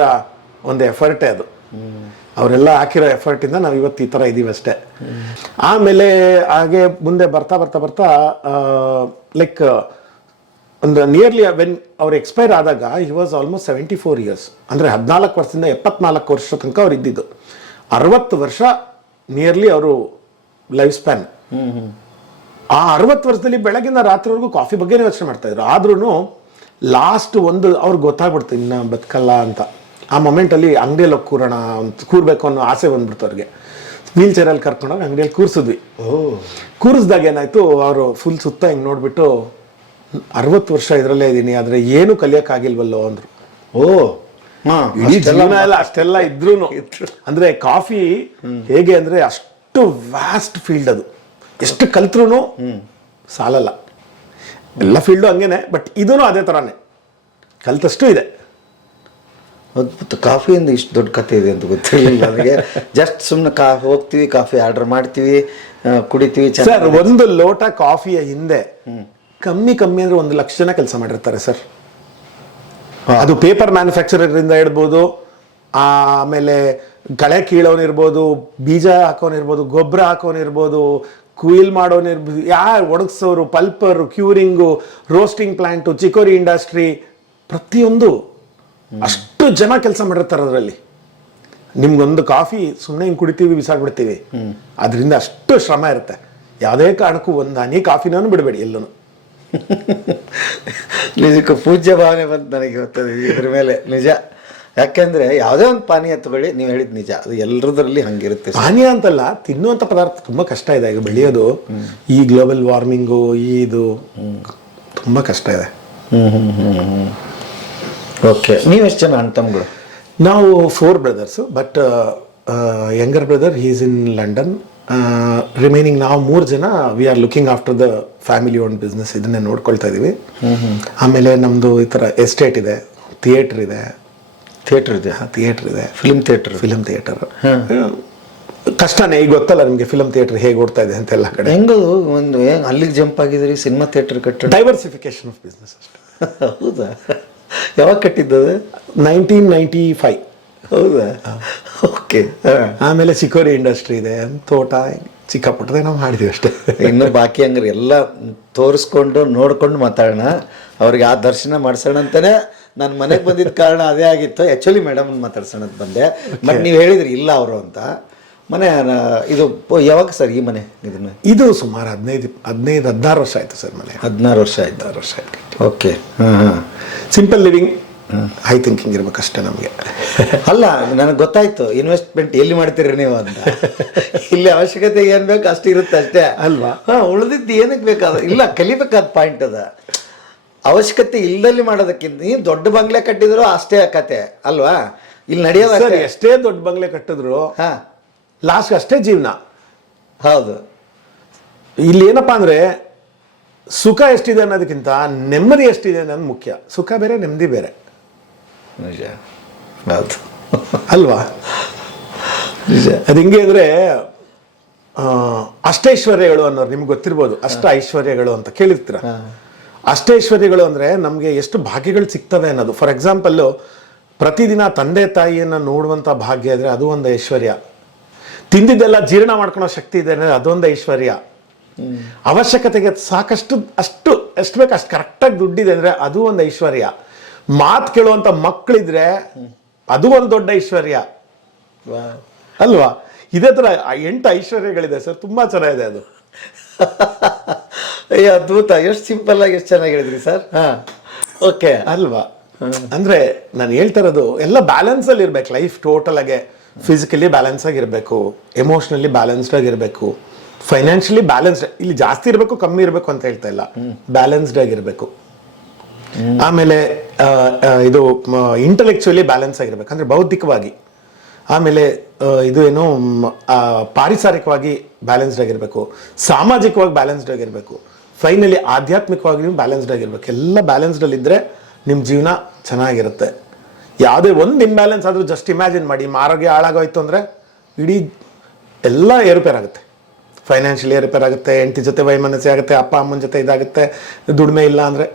ಒಂದು ಎಫರ್ಟೇ ಅದು. ಅವರೆಲ್ಲ ಹಾಕಿರೋ ಎಫರ್ಟಿಂದ ನಾವು ಇವತ್ತು ಈ ಥರ ಇದ್ದೀವಿ ಅಷ್ಟೇ. ಆಮೇಲೆ ಹಾಗೆ ಮುಂದೆ ಬರ್ತಾ ಬರ್ತಾ ಬರ್ತಾ ಲೈಕ್ ಒಂದು ನಿಯರ್ಲಿ ವೆನ್ ಅವ್ರು ಎಕ್ಸ್ಪೈರ್ ಆದಾಗ he was almost seventy four years ಅಂದರೆ ಹದಿನಾಲ್ಕು ವರ್ಷದಿಂದ ಎಪ್ಪತ್ನಾಲ್ಕು ವರ್ಷ ತನಕ ಅವ್ರು ಇದ್ದಿದ್ದು. ಅರವತ್ತು ವರ್ಷ ನಿಯರ್ಲಿ ಅವರು ಲೈಫ್ ಸ್ಪ್ಯಾನ್ ಆ ಅರವತ್ತು ವರ್ಷದಲ್ಲಿ ಬೆಳಗಿನ ರಾತ್ರಿವರೆಗೂ ಕಾಫಿ ಬಗ್ಗೆನೇ ಯೋಚನೆ ಮಾಡ್ತಾ ಇದ್ರು. ಆದ್ರೂ ಲಾಸ್ಟ್ ಒಂದು ಅವ್ರಿಗೆ ಗೊತ್ತಾಗ್ಬಿಡ್ತು ಇನ್ನ ಬದುಕಲ್ಲ ಅಂತ. ಆ ಮೊಮೆಂಟಲ್ಲಿ ಅಂಗಡಿಯಲ್ಲಿ ಹೋಗಿ ಕೂರೋಣ ಅಂತ ಕೂರ್ಬೇಕು ಅನ್ನೋ ಆಸೆ ಬಂದ್ಬಿಡ್ತು ಅವ್ರಿಗೆ. ವೀಲ್ ಚೇರಲ್ಲಿ ಕರ್ಕೊಂಡೋಗಿ ಅಂಗಡಿಯಲ್ಲಿ ಕೂರಿಸಿದ್ವಿ. ಕೂರಿಸ್ದಾಗ ಏನಾಯ್ತು ಅವರು ಫುಲ್ ಸುತ್ತ ಹಿಂಗೆ ನೋಡ್ಬಿಟ್ಟು ಅರವತ್ತು ವರ್ಷ ಇದರಲ್ಲೇ ಇದ್ದೀನಿ ಆದರೆ ಏನು ಕಲಿಯೋಕ್ಕಾಗಿಲ್ವಲ್ಲೋ ಅಂದರು. ಓ ಇಡೀ ಜೀವನ ಎಲ್ಲ ಅಷ್ಟೆಲ್ಲ ಇದ್ರೂ ಅಂದ್ರೆ ಕಾಫಿ ಹೇಗೆ ಅಂದ್ರೆ ಅಷ್ಟು ವ್ಯಾಸ್ಟ್ ಫೀಲ್ಡ್ ಅದು. ಎಷ್ಟು ಕಲ್ತ್ರು ಸಾಲಲ್ಲ. ಎಲ್ಲ ಫೀಲ್ಡು ಹಂಗೇನೆ ಬಟ್ ಇದೂ ಅದೇ ಥರನೇ ಕಲ್ತಷ್ಟು ಇದೆ. ಅದ್ಭುತ. ಕಾಫಿಯಿಂದ ಇಷ್ಟು ದೊಡ್ಡ ಕತೆ ಇದೆ ಅಂತ ಗೊತ್ತಿರಲಿಲ್ಲ ನನಗೆ. ಜಸ್ಟ್ ಸುಮ್ಮನೆ ಕಾ ಹೋಗ್ತೀವಿ ಕಾಫಿ ಆರ್ಡರ್ ಮಾಡ್ತೀವಿ ಕುಡಿತೀವಿ ಸರ್ ಒಂದು ಲೋಟ ಕಾಫಿಯ ಹಿಂದೆ ಕಮ್ಮಿ ಕಮ್ಮಿ ಅಂದ್ರೆ ಒಂದು ಲಕ್ಷ ಜನ ಕೆಲಸ ಮಾಡಿರ್ತಾರೆ ಸರ್. ಅದು ಪೇಪರ್ ಮ್ಯಾನುಫ್ಯಾಕ್ಚರರಿಂದ ಇಡ್ಬೋದು ಆಮೇಲೆ ಕಳೆ ಕೀಳೋನಿರ್ಬೋದು ಬೀಜ ಹಾಕೋನಿರ್ಬೋದು ಗೊಬ್ಬರ ಹಾಕೋನಿರ್ಬೋದು ಕುಯಿಲ್ ಮಾಡೋನಿರ್ಬೋದು ಯಾರು ಒಣಗಿಸೋರು pulper curing roasting plant chicory industry ಪ್ರತಿಯೊಂದು ಅಷ್ಟು ಜನ ಕೆಲಸ ಮಾಡಿರ್ತಾರೆ ಅದರಲ್ಲಿ. ನಿಮ್ಗೊಂದು ಕಾಫಿ ಸುಮ್ಮನೆ ಹಿಂಗೆ ಕುಡಿತೀವಿ ಬಿಸಾಕ್ಬಿಡ್ತೀವಿ. ಅದರಿಂದ ಅಷ್ಟು ಶ್ರಮ ಇರುತ್ತೆ. ಯಾವುದೇ ಕಾರಣಕ್ಕೂ ಒಂದು ಹನಿ ಕಾಫಿನೂ ಬಿಡಬೇಡಿ ಎಲ್ಲೂ ನಿಜಕ್ಕೂ ಪೂಜ್ಯ ಭಾವನೆ ಬಂತು ನನಗೆ ಗೊತ್ತದೆ ಇದ್ರ ಮೇಲೆ. ನಿಜ. ಯಾಕೆಂದ್ರೆ ಯಾವುದೇ ಒಂದು ಪಾನೀಯ ತಗೊಳ್ಳಿ ನೀವು ಹೇಳಿದ ನಿಜ. ಅದು ಎಲ್ಲರದ್ರಲ್ಲಿ ಹಂಗಿರುತ್ತೆ ಪಾನೀಯ ಅಂತಲ್ಲ ತಿನ್ನುವಂಥ ಪದಾರ್ಥ ತುಂಬ ಕಷ್ಟ ಇದೆ. ಈಗ ಬೆಳೆಯೋದು ಈ ಗ್ಲೋಬಲ್ ವಾರ್ಮಿಂಗು ಈ ಇದು ತುಂಬ ಕಷ್ಟ ಇದೆ. ಓಕೆ. ನೀವೆಷ್ಟು ಜನ ಅಣ್ಣ ನಾವು four brothers but younger brother he's in London remaining ನಾವು ಮೂರು ಜನ we are looking after the family own business ಇದನ್ನೇ ನೋಡ್ಕೊಳ್ತಾ ಇದ್ದೀವಿ ಆಮೇಲೆ ನಮ್ಮದು ಈ ಥರ ಎಸ್ಟೇಟ್ ಇದೆ ಥಿಯೇಟ್ರ್ ಇದೆ. ಥಿಯೇಟರ್ ಇದೆ? ಥಿಯೇಟ್ರ್ ಇದೆ. ಫಿಲ್ಮ್ ಥಿಯೇಟರ್ ಫಿಲಮ್ ಥಿಯೇಟರ್ ಕಷ್ಟನೇ ಈಗ ಗೊತ್ತಲ್ಲ ನಿಮಗೆ ಫಿಲಮ್ ಥಿಯೇಟರ್ ಹೇಗೆ ಓಡ್ತಾ ಇದೆ ಅಂತ ಎಲ್ಲ ಕಡೆ. ಹೆಂಗದು ಒಂದು ಹೆಂಗ್ ಅಲ್ಲಿಗೆ ಜಂಪ್ ಆಗಿದ್ರಿ ಸಿನಿಮಾ ಥಿಯೇಟರ್ ಕಟ್ಟ ಡೈವರ್ಸಿಫಿಕೇಶನ್ ಆಫ್ ಬಿಸ್ನೆಸ್ ಅಷ್ಟೇ. ಹೌದಾ? ಯಾವಾಗ ಕಟ್ಟಿದ್ದದು ನೈನ್ಟೀನ್ ನೈಂಟಿ ಫೈವ್. ಹೌದಾ? ಓಕೆ ಆಮೇಲೆ ಚಿಕೋರಿ ಇಂಡಸ್ಟ್ರಿ ಇದೆ. ತೋಟ ಚಿಕ್ಕ ಪುಟ್ಟದೇ ನಾವು ಮಾಡಿದ್ವಿ ಅಷ್ಟೇ. ಇನ್ನು ಬಾಕಿ ಹಂಗ್ರಿ ಎಲ್ಲ ತೋರಿಸ್ಕೊಂಡು ನೋಡ್ಕೊಂಡು ಮಾತಾಡೋಣ. ಅವ್ರಿಗೆ ಆ ದರ್ಶನ ಮಾಡ್ಸೋಣ ಅಂತಾನೆ ನಾನು ಮನೆಗೆ ಬಂದಿದ್ದ ಕಾರಣ ಅದೇ ಆಗಿತ್ತು. ಆ್ಯಕ್ಚುಲಿ ಮೇಡಮ್ ಮಾತಾಡ್ಸೋಣ ಅಂತ ಬಂದೆ. ಬಟ್ ನೀವು ಹೇಳಿದ್ರಿ ಇಲ್ಲ ಅವರು ಅಂತ. ಮನೆ ಇದು ಯಾವಾಗ ಸರ್ ಈ ಮನೆ ಇದನ್ನು? ಇದು ಸುಮಾರು ಹದಿನೈದು ಹದಿನೈದು ಹದಿನಾರು ವರ್ಷ ಆಯಿತು ಸರ್ ಮನೆ. ಹದಿನಾರು ವರ್ಷ ಆಯ್ತು. ಹದಿನಾರು ವರ್ಷ ಆಯಿತು. ಓಕೆ ಹಾಂ ಹಾಂ ಸಿಂಪಲ್ ಲಿವಿಂಗ್ ಹೈ ಥಿಂಕಿಂಗ್ ಇರ್ಬೇಕಷ್ಟೇ ನಮಗೆ. ಅಲ್ಲ ನನಗೆ ಗೊತ್ತಾಯ್ತು ಇನ್ವೆಸ್ಟ್ಮೆಂಟ್ ಎಲ್ಲಿ ಮಾಡ್ತೀರಿ ನೀವು ಅಂತ. ಇಲ್ಲಿ ಅವಶ್ಯಕತೆ ಏನು ಬೇಕು ಅಷ್ಟು ಇರುತ್ತೆ ಅಷ್ಟೇ. ಅಲ್ವಾ? ಹಾಂ ಉಳಿದಿದ್ದು ಏನಕ್ಕೆ ಬೇಕಾದ ಇಲ್ಲ ಕಲಿಬೇಕಾದ ಪಾಯಿಂಟ್ ಅದ. ಅವಶ್ಯಕತೆ ಇಲ್ಲದಲ್ಲಿ ಮಾಡೋದಕ್ಕಿಂತ ನೀವು ದೊಡ್ಡ ಬಂಗ್ಲೆ ಕಟ್ಟಿದ್ರು ಅಷ್ಟೇ ಕತೆ ಅಲ್ವಾ? ಇಲ್ಲಿ ನಡೆಯೋದು ಎಷ್ಟೇ ದೊಡ್ಡ ಬಂಗ್ಲೆ ಕಟ್ಟಿದ್ರು ಹಾಂ. ಲಾಸ್ಟ್ ಅಷ್ಟೇ ಜೀವನ. ಹೌದು. ಇಲ್ಲಿ ಏನಪ್ಪಾ ಅಂದ್ರೆ ಸುಖ ಎಷ್ಟಿದೆ ಅನ್ನೋದಕ್ಕಿಂತ ನೆಮ್ಮದಿ ಎಷ್ಟಿದೆ ಅನ್ನೋದು ಮುಖ್ಯ. ಸುಖ ಬೇರೆ ನೆಮ್ಮದಿ ಬೇರೆ. ನಿಜ. ಅಲ್ವಾ? ನಿಜ. ಅದು ಹೆಂಗೆ ಅಂದರೆ ಅಷ್ಟೈಶ್ವರ್ಯಗಳು ಅನ್ನೋರು ನಿಮ್ಗೆ ಗೊತ್ತಿರ್ಬೋದು. ಅಷ್ಟ ಐಶ್ವರ್ಯಗಳು ಅಂತ ಕೇಳಿರ್ತೀರ? ಅಷ್ಟೈಶ್ವರ್ಯಗಳು ಅಂದರೆ ನಮಗೆ ಎಷ್ಟು ಭಾಗ್ಯಗಳು ಸಿಗ್ತವೆ ಅನ್ನೋದು. ಫಾರ್ ಎಕ್ಸಾಂಪಲ್ಲು ಪ್ರತಿದಿನ ತಂದೆ ತಾಯಿಯನ್ನು ನೋಡುವಂಥ ಭಾಗ್ಯ ಅಂದರೆ ಅದು ಒಂದು ಐಶ್ವರ್ಯ. ತಿಂದಿದ್ದೆಲ್ಲ ಜೀರ್ಣ ಮಾಡ್ಕೊಳೋ ಶಕ್ತಿ ಇದೆ ಅಂದರೆ ಅದೊಂದು ಐಶ್ವರ್ಯ. ಅವಶ್ಯಕತೆಗೆ ಸಾಕಷ್ಟು ಅಷ್ಟು ಎಷ್ಟು ಬೇಕು ಅಷ್ಟು ಕರೆಕ್ಟಾಗಿ ದುಡ್ಡಿದೆ ಅಂದರೆ ಅದು ಒಂದು ಐಶ್ವರ್ಯ. ಮಾತು ಕೇಳುವಂತ ಮಕ್ಕಳಿದ್ರೆ ಅದು ಒಂದು ದೊಡ್ಡ ಐಶ್ವರ್ಯ. ಅಲ್ವಾ? ಇದೇ ತರ ಆ ಎಂಟು ಐಶ್ವರ್ಯಗಳಿದೆ ಸರ್ ತುಂಬಾ ಚೆನ್ನಾಗಿದೆ ಅದು. ಅಯ್ಯ ಅದ್ಭುತ. ಎಷ್ಟು ಸಿಂಪಲ್ ಆಗಿ ಎಷ್ಟು ಚೆನ್ನಾಗಿ ಹೇಳಿದ್ರಿ ಸರ್? ಹಾಂ. ಓಕೆ. ಅಲ್ವಾ? ಅಂದ್ರೆ ನಾನು ಹೇಳ್ತಾ ಇರೋದು ಎಲ್ಲ ಬ್ಯಾಲೆನ್ಸ್ ಅಲ್ಲಿ ಇರ್ಬೇಕು. ಲೈಫ್ ಟೋಟಲ್ ಆಗಿ ಫಿಸಿಕಲಿ ಬ್ಯಾಲೆನ್ಸ್ ಆಗಿರಬೇಕು ಎಮೋಷನಲಿ ಬ್ಯಾಲೆನ್ಸ್ಡ್ ಆಗಿರ್ಬೇಕು ಫೈನಾನ್ಷಿಯಲಿ ಬ್ಯಾಲೆನ್ಸ್ಡ್ ಇಲ್ಲಿ ಜಾಸ್ತಿ ಇರಬೇಕು ಕಮ್ಮಿ ಇರಬೇಕು ಅಂತ ಹೇಳ್ತಾ ಇಲ್ಲ. ಬ್ಯಾಲೆನ್ಸ್ಡ್ ಆಗಿರ್ಬೇಕು ಆಮೇಲೆ ಇದು ಇಂಟಲೆಕ್ಚುಲಿ ಬ್ಯಾಲೆನ್ಸ್ ಆಗಿರ್ಬೇಕು. ಅಂದ್ರೆ ಬೌದ್ಧಿಕವಾಗಿ. ಆಮೇಲೆ ಇದು ಏನು ಪಾರಿಸಾರಿಕವಾಗಿ ಬ್ಯಾಲೆನ್ಸ್ಡ್ ಆಗಿರ್ಬೇಕು. ಸಾಮಾಜಿಕವಾಗಿ ಬ್ಯಾಲೆನ್ಸ್ಡ್ ಆಗಿರ್ಬೇಕು. ಫೈನಲಿ ಆಧ್ಯಾತ್ಮಿಕವಾಗಿಯೂ ಬ್ಯಾಲೆನ್ಸ್ಡ್ ಆಗಿರ್ಬೇಕು. ಎಲ್ಲ ಬ್ಯಾಲೆನ್ಸ್ಡ್ ಅಲ್ಲಿ ಇದ್ರೆ ನಿಮ್ಮ ಜೀವನ ಚೆನ್ನಾಗಿರುತ್ತೆ. ಯಾವುದೇ ಒಂದು ಇಂಬ್ಯಾಲೆನ್ಸ್ ಆದರೂ ಜಸ್ಟ್ ಇಮ್ಯಾಜಿನ್ ಮಾಡಿ, ನಿಮ್ಮ ಆರೋಗ್ಯ ಹಾಳಾಗೋಯ್ತು ಅಂದರೆ ಇಡೀ ಎಲ್ಲ ಏರುಪೇರಾಗುತ್ತೆ ಫೈನಾನ್ಷಿಯಲ್ ಏರುಪೇರ್ ಆಗುತ್ತೆ, ಹೆಂಡತಿ ಜೊತೆ ವೈಮನಸ್ಸೆ ಆಗುತ್ತೆ, ಅಪ್ಪ, ಅಮ್ಮನ ಜೊತೆ ಇದಾಗುತ್ತೆ, ದುಡಿಮೆ ಇಲ್ಲ ಅಂದರೆ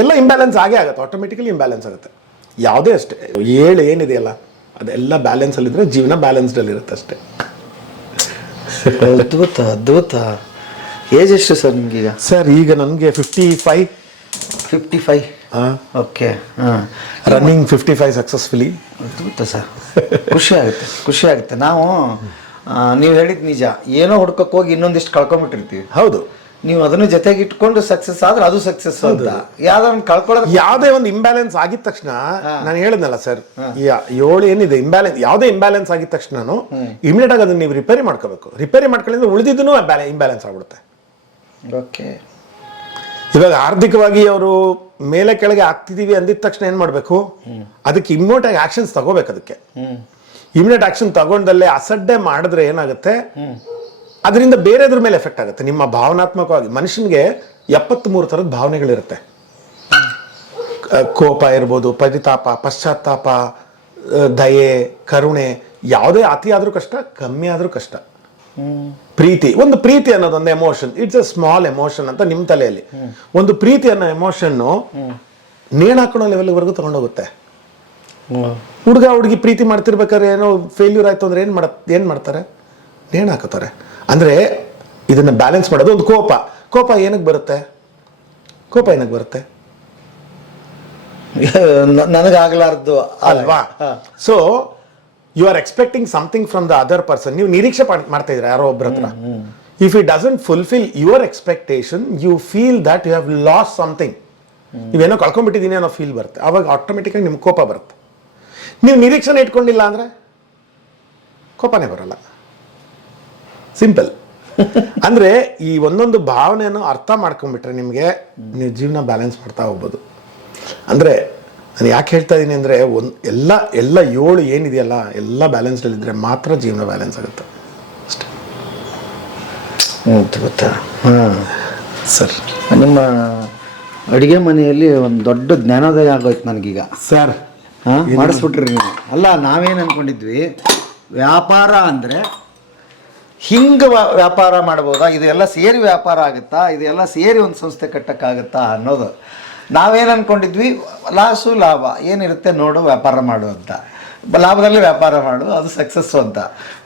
ಎಲ್ಲ ಇಂಬ್ಯಾಲೆನ್ಸ್ ಆಗೇ ಆಗುತ್ತೆ ಆಟೋಮೆಟಿಕಲಿ ಇಂಬ್ಯಾಲೆನ್ಸ್ ಆಗುತ್ತೆ. ಯಾವುದೇ ಅಷ್ಟೇ ಏಳು ಏನಿದೆಯಲ್ಲ ಅದೆಲ್ಲ ಬ್ಯಾಲೆನ್ಸಲ್ಲಿದ್ದರೆ ಜೀವನ ಬ್ಯಾಲೆನ್ಸ್ಡಲ್ಲಿರುತ್ತೆ ಅಷ್ಟೇ. ಅದ್ಭುತ ಅದ್ಭುತ. ಏಜ್ ಎಷ್ಟು ಸರ್ ನಿಮ್ಗೀಗ? ಸರ್ ಈಗ ನನಗೆ fifty five fifty five okay ಹಾಂ. ರನ್ನಿಂಗ್ ಫಿಫ್ಟಿ ಫೈವ್ ಸಕ್ಸಸ್ಫುಲಿ ಅದ್ಭುತ ಸರ್. ಖುಷಿ ಆಗುತ್ತೆ ಖುಷಿ ಆಗುತ್ತೆ. ನಾವು ನೀವು ಹೇಳಿದ ನಿಜ. ಏನೋ ಹುಡ್ಕಕ್ಕೆ ಹೋಗಿ ಇನ್ನೊಂದಿಷ್ಟು ಕಳ್ಕೊಂಬಿಟ್ಟಿರ್ತೀವಿ. ಹೌದು. ನೀವು ಅದನ್ನು ಜೊತೆಗೆ ಇಟ್ಕೊಂಡು ಸಕ್ಸಸ್ ಆದ್ರೆ ಅದು ಸಕ್ಸಸ್ ಅಂತ. ಯಾವ್ದಾರ ಕಳ್ಕೊಳ್ಳೋದು ಯಾವುದೇ ಒಂದು ಇಂಬ್ಯಾಲೆನ್ಸ್ ಆಗಿದ ತಕ್ಷಣ ನಾನು ಹೇಳಿದ್ನಲ್ಲ ಸರ್ ಏಳು ಏನಿದೆ ಇಂಬ್ಯಾಲೆನ್ಸ್ ಯಾವುದೇ ಇಂಬ್ಯಾಲೆನ್ಸ್ ಆಗಿದ ತಕ್ಷಣ ಇಮಿಡಿಯೇಟ್ ಆಗಿ ಅದನ್ನ ನೀವು ರಿಪೇರಿ ಮಾಡ್ಕೋಬೇಕು. ರಿಪೇರಿ ಮಾಡ್ಕೊಳ್ಳಿದ್ರೆ ಉಳಿದಿದ್ದೂ ಇಂಬ್ಯಾಲೆನ್ಸ್ ಆಗ್ಬಿಡುತ್ತೆ. ಓಕೆ. ಇವಾಗ ಆರ್ಥಿಕವಾಗಿ ಅವರು ಮೇಲೆ ಕೆಳಗೆ ಆಗ್ತಿದೀವಿ ಅಂದಿದ ತಕ್ಷಣ ಏನ್ ಮಾಡಬೇಕು? ಅದಕ್ಕೆ ಇಮ್ಮಿಡಿಯೇಟ್ ಆಗಿ ಆಕ್ಷನ್ಸ್ ತಗೋಬೇಕು ಅದಕ್ಕೆ. ಇಮಿಡಿಯೇಟ್ ಆಕ್ಷನ್ ತಗೊಂಡಲ್ಲೇ ಅಸಡ್ಡೆ ಮಾಡಿದ್ರೆ ಏನಾಗುತ್ತೆ? ಅದರಿಂದ ಬೇರೆದ್ರ ಮೇಲೆ ಎಫೆಕ್ಟ್ ಆಗುತ್ತೆ. ನಿಮ್ಮ ಭಾವನಾತ್ಮಕವಾಗಿ ಮನುಷ್ಯನಿಗೆ ಎಪ್ಪತ್ಮೂರು ಥರದ ಭಾವನೆಗಳಿರುತ್ತೆ. ಕೋಪ ಇರ್ಬೋದು, ಪರಿತಾಪ, ಪಶ್ಚಾತ್ತಾಪ ದಯೆ, ಕರುಣೆ, ಯಾವುದೇ ಅತಿ ಆದರೂ ಕಷ್ಟ, ಕಮ್ಮಿ ಆದರೂ ಕಷ್ಟ. ಪ್ರೀತಿ, ಒಂದು ಪ್ರೀತಿ ಅನ್ನೋದೊಂದು emotion it's a small emotion ಅಂತ ನಿಮ್ಮ ತಲೆಯಲ್ಲಿ. ಒಂದು ಪ್ರೀತಿ ಅನ್ನೋ ಎಮೋಷನ್ನು ನೇಣು ಹಾಕೊಳ್ಳೋ ಲೆವೆಲ್ವರೆಗೂ ತಗೊಂಡೋಗುತ್ತೆ. ಹುಡುಗ ಹುಡುಗಿ ಪ್ರೀತಿ ಮಾಡ್ತಿರ್ಬೇಕಾದ್ರೆ ಏನೋ ಫೇಲ್ಯೂರ್ ಆಯ್ತು ಅಂದ್ರೆ ಏನು ಮಾಡ, ಏನು ಮಾಡ್ತಾರೆ? ನೇಣು ಹಾಕೋತಾರೆ. ಅಂದ್ರೆ ಇದನ್ನ ಬ್ಯಾಲೆನ್ಸ್ ಮಾಡೋದು ಒಂದು ಕೋಪ. ಕೋಪ ಏನಕ್ಕೆ ಬರುತ್ತೆ? ಕೋಪ ಏನಕ್ಕೆ ಬರುತ್ತೆ? ನನಗಾಗ್ಲಾರ್ದು. ಅಲ್ವಾ? So you are expecting something from the other person ನೀವು ನಿರೀಕ್ಷೆ ಮಾಡ್ತಾ ಇದ್ರೆ ಯಾರೋ ಒಬ್ಬರ ಹತ್ರ? If it doesn't fulfil your expectation you feel that you have loss something ನೀವೇನೋ ಕಳ್ಕೊಂಡ್ಬಿಟ್ಟಿದ್ದೀನಿ ಅನ್ನೋ ಫೀಲ್ ಬರುತ್ತೆ. ಅವಾಗ ಆಟೋಮೆಟಿಕಾಗಿ ನಿಮ್ಗೆ ಕೋಪ ಬರುತ್ತೆ. ನೀವು ನಿರೀಕ್ಷಣೆ ಇಟ್ಕೊಂಡಿಲ್ಲ ಅಂದ್ರೆ ಕೋಪನೇ ಬರಲ್ಲ. ಸಿಂಪಲ್ ಅಂದ್ರೆ ಈ ಒಂದೊಂದು ಭಾವನೆಯನ್ನು ಅರ್ಥ ಮಾಡ್ಕೊಂಡ್ಬಿಟ್ರೆ ನಿಮಗೆ ನೀವು ಜೀವನ ಬ್ಯಾಲೆನ್ಸ್ ಮಾಡ್ತಾ ಹೋಗ್ಬೋದು. ಅಂದ್ರೆ ನಾನು ಯಾಕೆ ಹೇಳ್ತಾ ಇದ್ದೀನಿ ಅಂದ್ರೆ ಒಂದು ಎಲ್ಲ ಎಲ್ಲ ಏಳು ಏನಿದೆಯಲ್ಲ ಎಲ್ಲ ಬ್ಯಾಲೆನ್ಸ್ಡ್ ಇದ್ರೆ ಮಾತ್ರ ಜೀವನ ಬ್ಯಾಲೆನ್ಸ್ ಆಗುತ್ತೆ. ಅಷ್ಟೇ. ಗೊತ್ತಾ? ಹಾಂ. ಸರ್. ನಿಮ್ಮ ಅಡುಗೆ ಮನೆಯಲ್ಲಿ ಒಂದು ದೊಡ್ಡ ಜ್ಞಾನೋದಯ ಆಗೋಯ್ತು ನನಗೀಗ. ಸರ್ ಮಾಡಿಸ್ಬಿಟ್ರಿ ನೀವು. ಅಲ್ಲ ನಾವೇನು ಅನ್ಕೊಂಡಿದ್ವಿ ವ್ಯಾಪಾರ ಅಂದರೆ ಹಿಂಗೆ ವ್ಯಾಪಾರ ಮಾಡ್ಬೋದಾ ಇದೆಲ್ಲ ಸೇರಿ ವ್ಯಾಪಾರ ಆಗುತ್ತಾ? ಇದೆಲ್ಲ ಸೇರಿ ಒಂದು ಸಂಸ್ಥೆ ಕಟ್ಟಕ್ಕಾಗುತ್ತಾ ಅನ್ನೋದು ನಾವೇನು ಅನ್ಕೊಂಡಿದ್ವಿ? ಲಾಸು ಲಾಭ. ಏನಿರುತ್ತೆ ನೋಡು ವ್ಯಾಪಾರ ಮಾಡು ಅಂತ. ಲಾಭದಲ್ಲಿ ವ್ಯಾಪಾರ ಮಾಡು ಅದು ಸಕ್ಸಸ್ಸು ಅಂತ.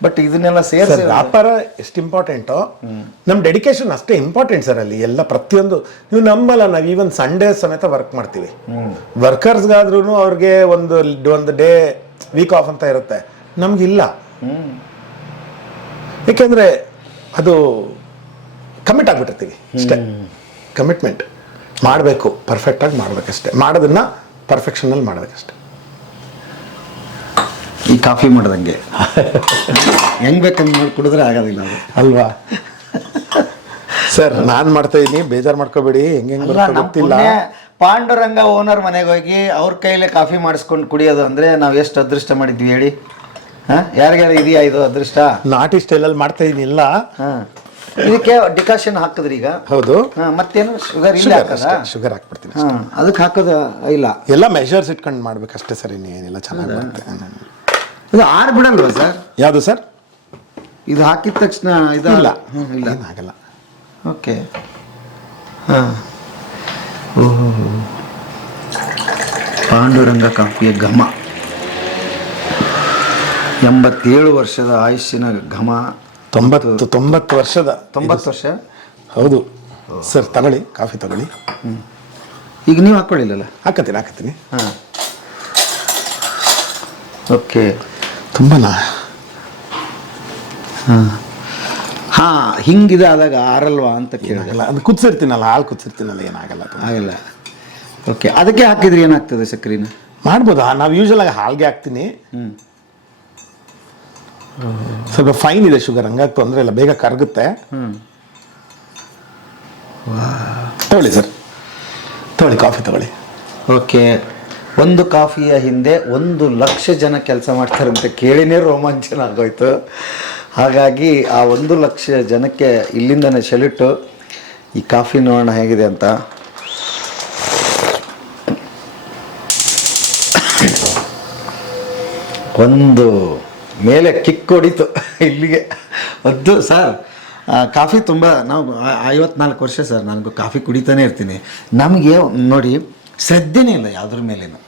ಬಟ್ ಇದನ್ನೆಲ್ಲ ಸರ್ ಸೇರಿಸಿ ವ್ಯಾಪಾರ ಎಷ್ಟು ಇಂಪಾರ್ಟೆಂಟು ನಮ್ಮ ಡೆಡಿಕೇಶನ್ ಅಷ್ಟೇ ಇಂಪಾರ್ಟೆಂಟ್ ಸರ್ ಅಲ್ಲಿ. ಎಲ್ಲ ಪ್ರತಿಯೊಂದು ನೀವು ನಂಬಲ್ಲ ನಾವು ಈವನ್ ಸಂಡೇ ಸಮೇತ ವರ್ಕ್ ಮಾಡ್ತೀವಿ. ವರ್ಕರ್ಸ್ಗಾದ್ರೂ ಅವ್ರಿಗೆ ಒಂದು ಒಂದು ಡೇ ವೀಕ್ ಆಫ್ ಅಂತ ಇರುತ್ತೆ. ನಮ್ಗಿಲ್ಲ. ಏಕೆಂದ್ರೆ ಅದು ಕಮಿಟ್ ಆಗ್ಬಿಟ್ಟಿರ್ತೀವಿ ಅಷ್ಟೇ. ಕಮಿಟ್ಮೆಂಟ್ ಮಾಡಬೇಕು ಪರ್ಫೆಕ್ಟಾಗಿ ಮಾಡಬೇಕಷ್ಟೇ. ಮಾಡೋದನ್ನ ಪರ್ಫೆಕ್ಷನಲ್ಲಿ ಮಾಡಬೇಕಷ್ಟೆ. ಈ ಕಾಫಿ ಮಾಡ್ದಂಗೆ. ಹೆಂಗ್ ಬೇಕು ಮಾಡಿ ಕುಡಿದ್ರೆ ಆಗೋದಿಲ್ಲ ಅದು. ಅಲ್ವಾ? ಸರ್ ನಾನು ಮಾಡ್ತಾ ಇದ್ದೀನಿ ಬೇಜಾರು ಮಾಡ್ಕೋಬೇಡಿ ಹೆಂಗೆ ಗೊತ್ತಿಲ್ಲ. ಪಾಂಡುರಂಗ ಓನರ್ ಮನೆಗೆ ಹೋಗಿ ಅವ್ರ ಕೈಲೇ ಕಾಫಿ ಮಾಡಿಸ್ಕೊಂಡು ಕುಡಿಯೋದು ಅಂದ್ರೆ ನಾವು ಎಷ್ಟು ಅದೃಷ್ಟ ಮಾಡಿದ್ವಿ ಹೇಳಿ? ಯಾರಿಗಾರ ಇದೆಯಾ ಇದು ಅದೃಷ್ಟ? ನಾಟಿ ಸ್ಟೈಲಲ್ಲಿ ಮಾಡ್ತಾ ಇದೀನಿ ಇಲ್ಲ ಇದಕ್ಕೆ ಡಿಕಾಷನ್ ಹಾಕಿದ್ರಿ ಈಗ? ಹೌದು. ಮತ್ತೇನು ಶುಗರ್ ಇಲ್ಲ ಶುಗರ್ ಹಾಕ್ಬಿಡ್ತೀನಿ ಅದಕ್ಕೆ ಹಾಕೋದು ಇಲ್ಲ? ಎಲ್ಲ ಮೆಷರ್ಸ್ ಇಟ್ಕೊಂಡು ಮಾಡ್ಬೇಕಷ್ಟೇ ಸರ್ ಇನ್ನೇನಿಲ್ಲ ಚೆನ್ನಾಗಿ ಬರುತ್ತೆ. ಇದು ಆರು ಬಿಡಲ್ವಾ ಸರ್? ಯಾವುದು ಸರ್? ಇದು ಹಾಕಿದ ತಕ್ಷಣ ಇದು ಇಲ್ಲ. ಇಲ್ಲ. ಆಗಲ್ಲ. ಓಕೆ. ಹಾಂ. ಓಹೋ. ಪಾಂಡುರಂಗ ಕಾಫಿಯ ಘಮ. ಎಂಬತ್ತೇಳು ವರ್ಷದ ಆಯುಷ್ಯನ ಘಮ ತೊಂಬತ್ತು ತೊಂಬತ್ತು ವರ್ಷದ ತೊಂಬತ್ತು ವರ್ಷ? ಹೌದು. ಸರ್ ತಗೊಳ್ಳಿ ಕಾಫಿ ತಗೊಳ್ಳಿ. ಈಗ ನೀವು ಹಾಕ್ಕೊಳ್ಳಿಲ್ಲಲ್ಲ ಹಾಕತ್ತೀನಿ ಹಾಕತ್ತೀನಿ. ಹಾಂ. ಓಕೆ. ತುಂಬಾನಾ ಹಾಂ. ಹಾಂ ಹಿಂಗಿದಾದಾಗ ಆರಲ್ವಾ ಅಂತ ಕೇಳಲ್ಲ ಅದು ಕುದಿಸಿರ್ತೀನಲ್ಲ ಹಾಲು ಕುದಿಸಿರ್ತೀನಲ್ಲ ಏನಾಗಲ್ಲ. ಆಗಲ್ಲ. ಓಕೆ ಅದಕ್ಕೆ ಹಾಕಿದ್ರೆ ಏನಾಗ್ತದೆ ಸಕ್ರಿನ? ಮಾಡ್ಬೋದಾ? ನಾವು ಯೂಶಲ್ ಆಗಿ ಹಾಲ್ಗೆ ಹಾಕ್ತೀನಿ. ಹ್ಞೂ ಸ್ವಲ್ಪ ಫೈನ್ ಇದೆ ಶುಗರ್ ಹಂಗಾಗಿ ತೊಂದರೆ ಇಲ್ಲ. ಬೇಗ ಕರಗುತ್ತೆ. ತಗೊಳ್ಳಿ ಸರ್. ತಗೊಳ್ಳಿ ಕಾಫಿ ತಗೊಳ್ಳಿ. ಓಕೆ. ಒಂದು ಕಾಫಿಯ ಹಿಂದೆ ಒಂದು ಲಕ್ಷ ಜನ ಕೆಲಸ ಮಾಡ್ತಾರೆ ಅಂತ ಕೇಳಿನೇ ರೋಮಾಂಚನ ಆಗೋಯ್ತು. ಹಾಗಾಗಿ ಆ ಒಂದು ಲಕ್ಷ ಜನಕ್ಕೆ ಇಲ್ಲಿಂದನೇ ಸೆಲ್ಯೂಟು ಈ ಕಾಫಿ ನೋಡೋಣ ಹೇಗಿದೆ ಅಂತ. ಒಂದು ಮೇಲೆ ಕಿಕ್ ಹೊಡಿತು. ಇಲ್ಲಿಗೆ. ಅದು ಸರ್ ಕಾಫಿ ತುಂಬ ನಾವು ಐವತ್ನಾಲ್ಕು ವರ್ಷ ಸರ್ ನನಗೂ ಕಾಫಿ ಕುಡಿತಾನೆ ಇರ್ತೀನಿ. ನಮಗೆ ನೋಡಿ ಶ್ರದ್ಧೆನೇ ಇಲ್ಲ ಯಾವುದ್ರ ಮೇಲೇನು.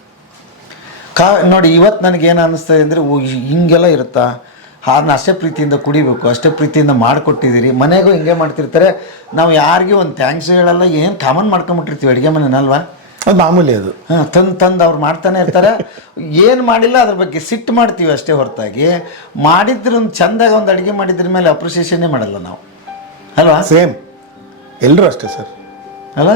ಕಾ, ನೋಡಿ ಇವತ್ತು ನನಗೇನು ಅನ್ನಿಸ್ತದೆ ಅಂದರೆ ಹಿಂಗೆಲ್ಲ ಇರುತ್ತಾ? ಅದನ್ನ ಅಷ್ಟೇ ಪ್ರೀತಿಯಿಂದ ಕುಡಿಬೇಕು, ಅಷ್ಟೇ ಪ್ರೀತಿಯಿಂದ ಮಾಡಿಕೊಟ್ಟಿದ್ದೀರಿ. ಮನೆಗೂ ಹಿಂಗೆ ಮಾಡ್ತಿರ್ತಾರೆ. ನಾವು ಯಾರಿಗೂ ಒಂದು ಥ್ಯಾಂಕ್ಸ್ ಹೇಳಲ್ಲ, ಏನು ಕಾಮನ್ ಮಾಡ್ಕೊಂಬಿಟ್ಟಿರ್ತೀವಿ ಅಡುಗೆ ಮನೆನಲ್ವಾ ಅದು ಮಾಮೂಲಿ ಅದು. ಹಾಂ ತಂದು ತಂದು ಅವ್ರು ಮಾಡ್ತಾನೆ ಇರ್ತಾರೆ. ಏನು ಮಾಡಿಲ್ಲ ಅದ್ರ ಬಗ್ಗೆ ಸಿಟ್ಟು ಮಾಡ್ತೀವಿ ಅಷ್ಟೇ ಹೊರತಾಗಿ. ಮಾಡಿದ್ರು ಚಂದಾಗ ಒಂದು ಅಡುಗೆ ಮಾಡಿದ್ರ ಮೇಲೆ ಅಪ್ರಿಸಿಯೇಷನ್ನೇ ಮಾಡಲ್ಲ ನಾವು. ಅಲ್ವಾ? ಸೇಮ್ ಎಲ್ಲರೂ ಅಷ್ಟೇ ಸರ್. ಅಲ್ಲ?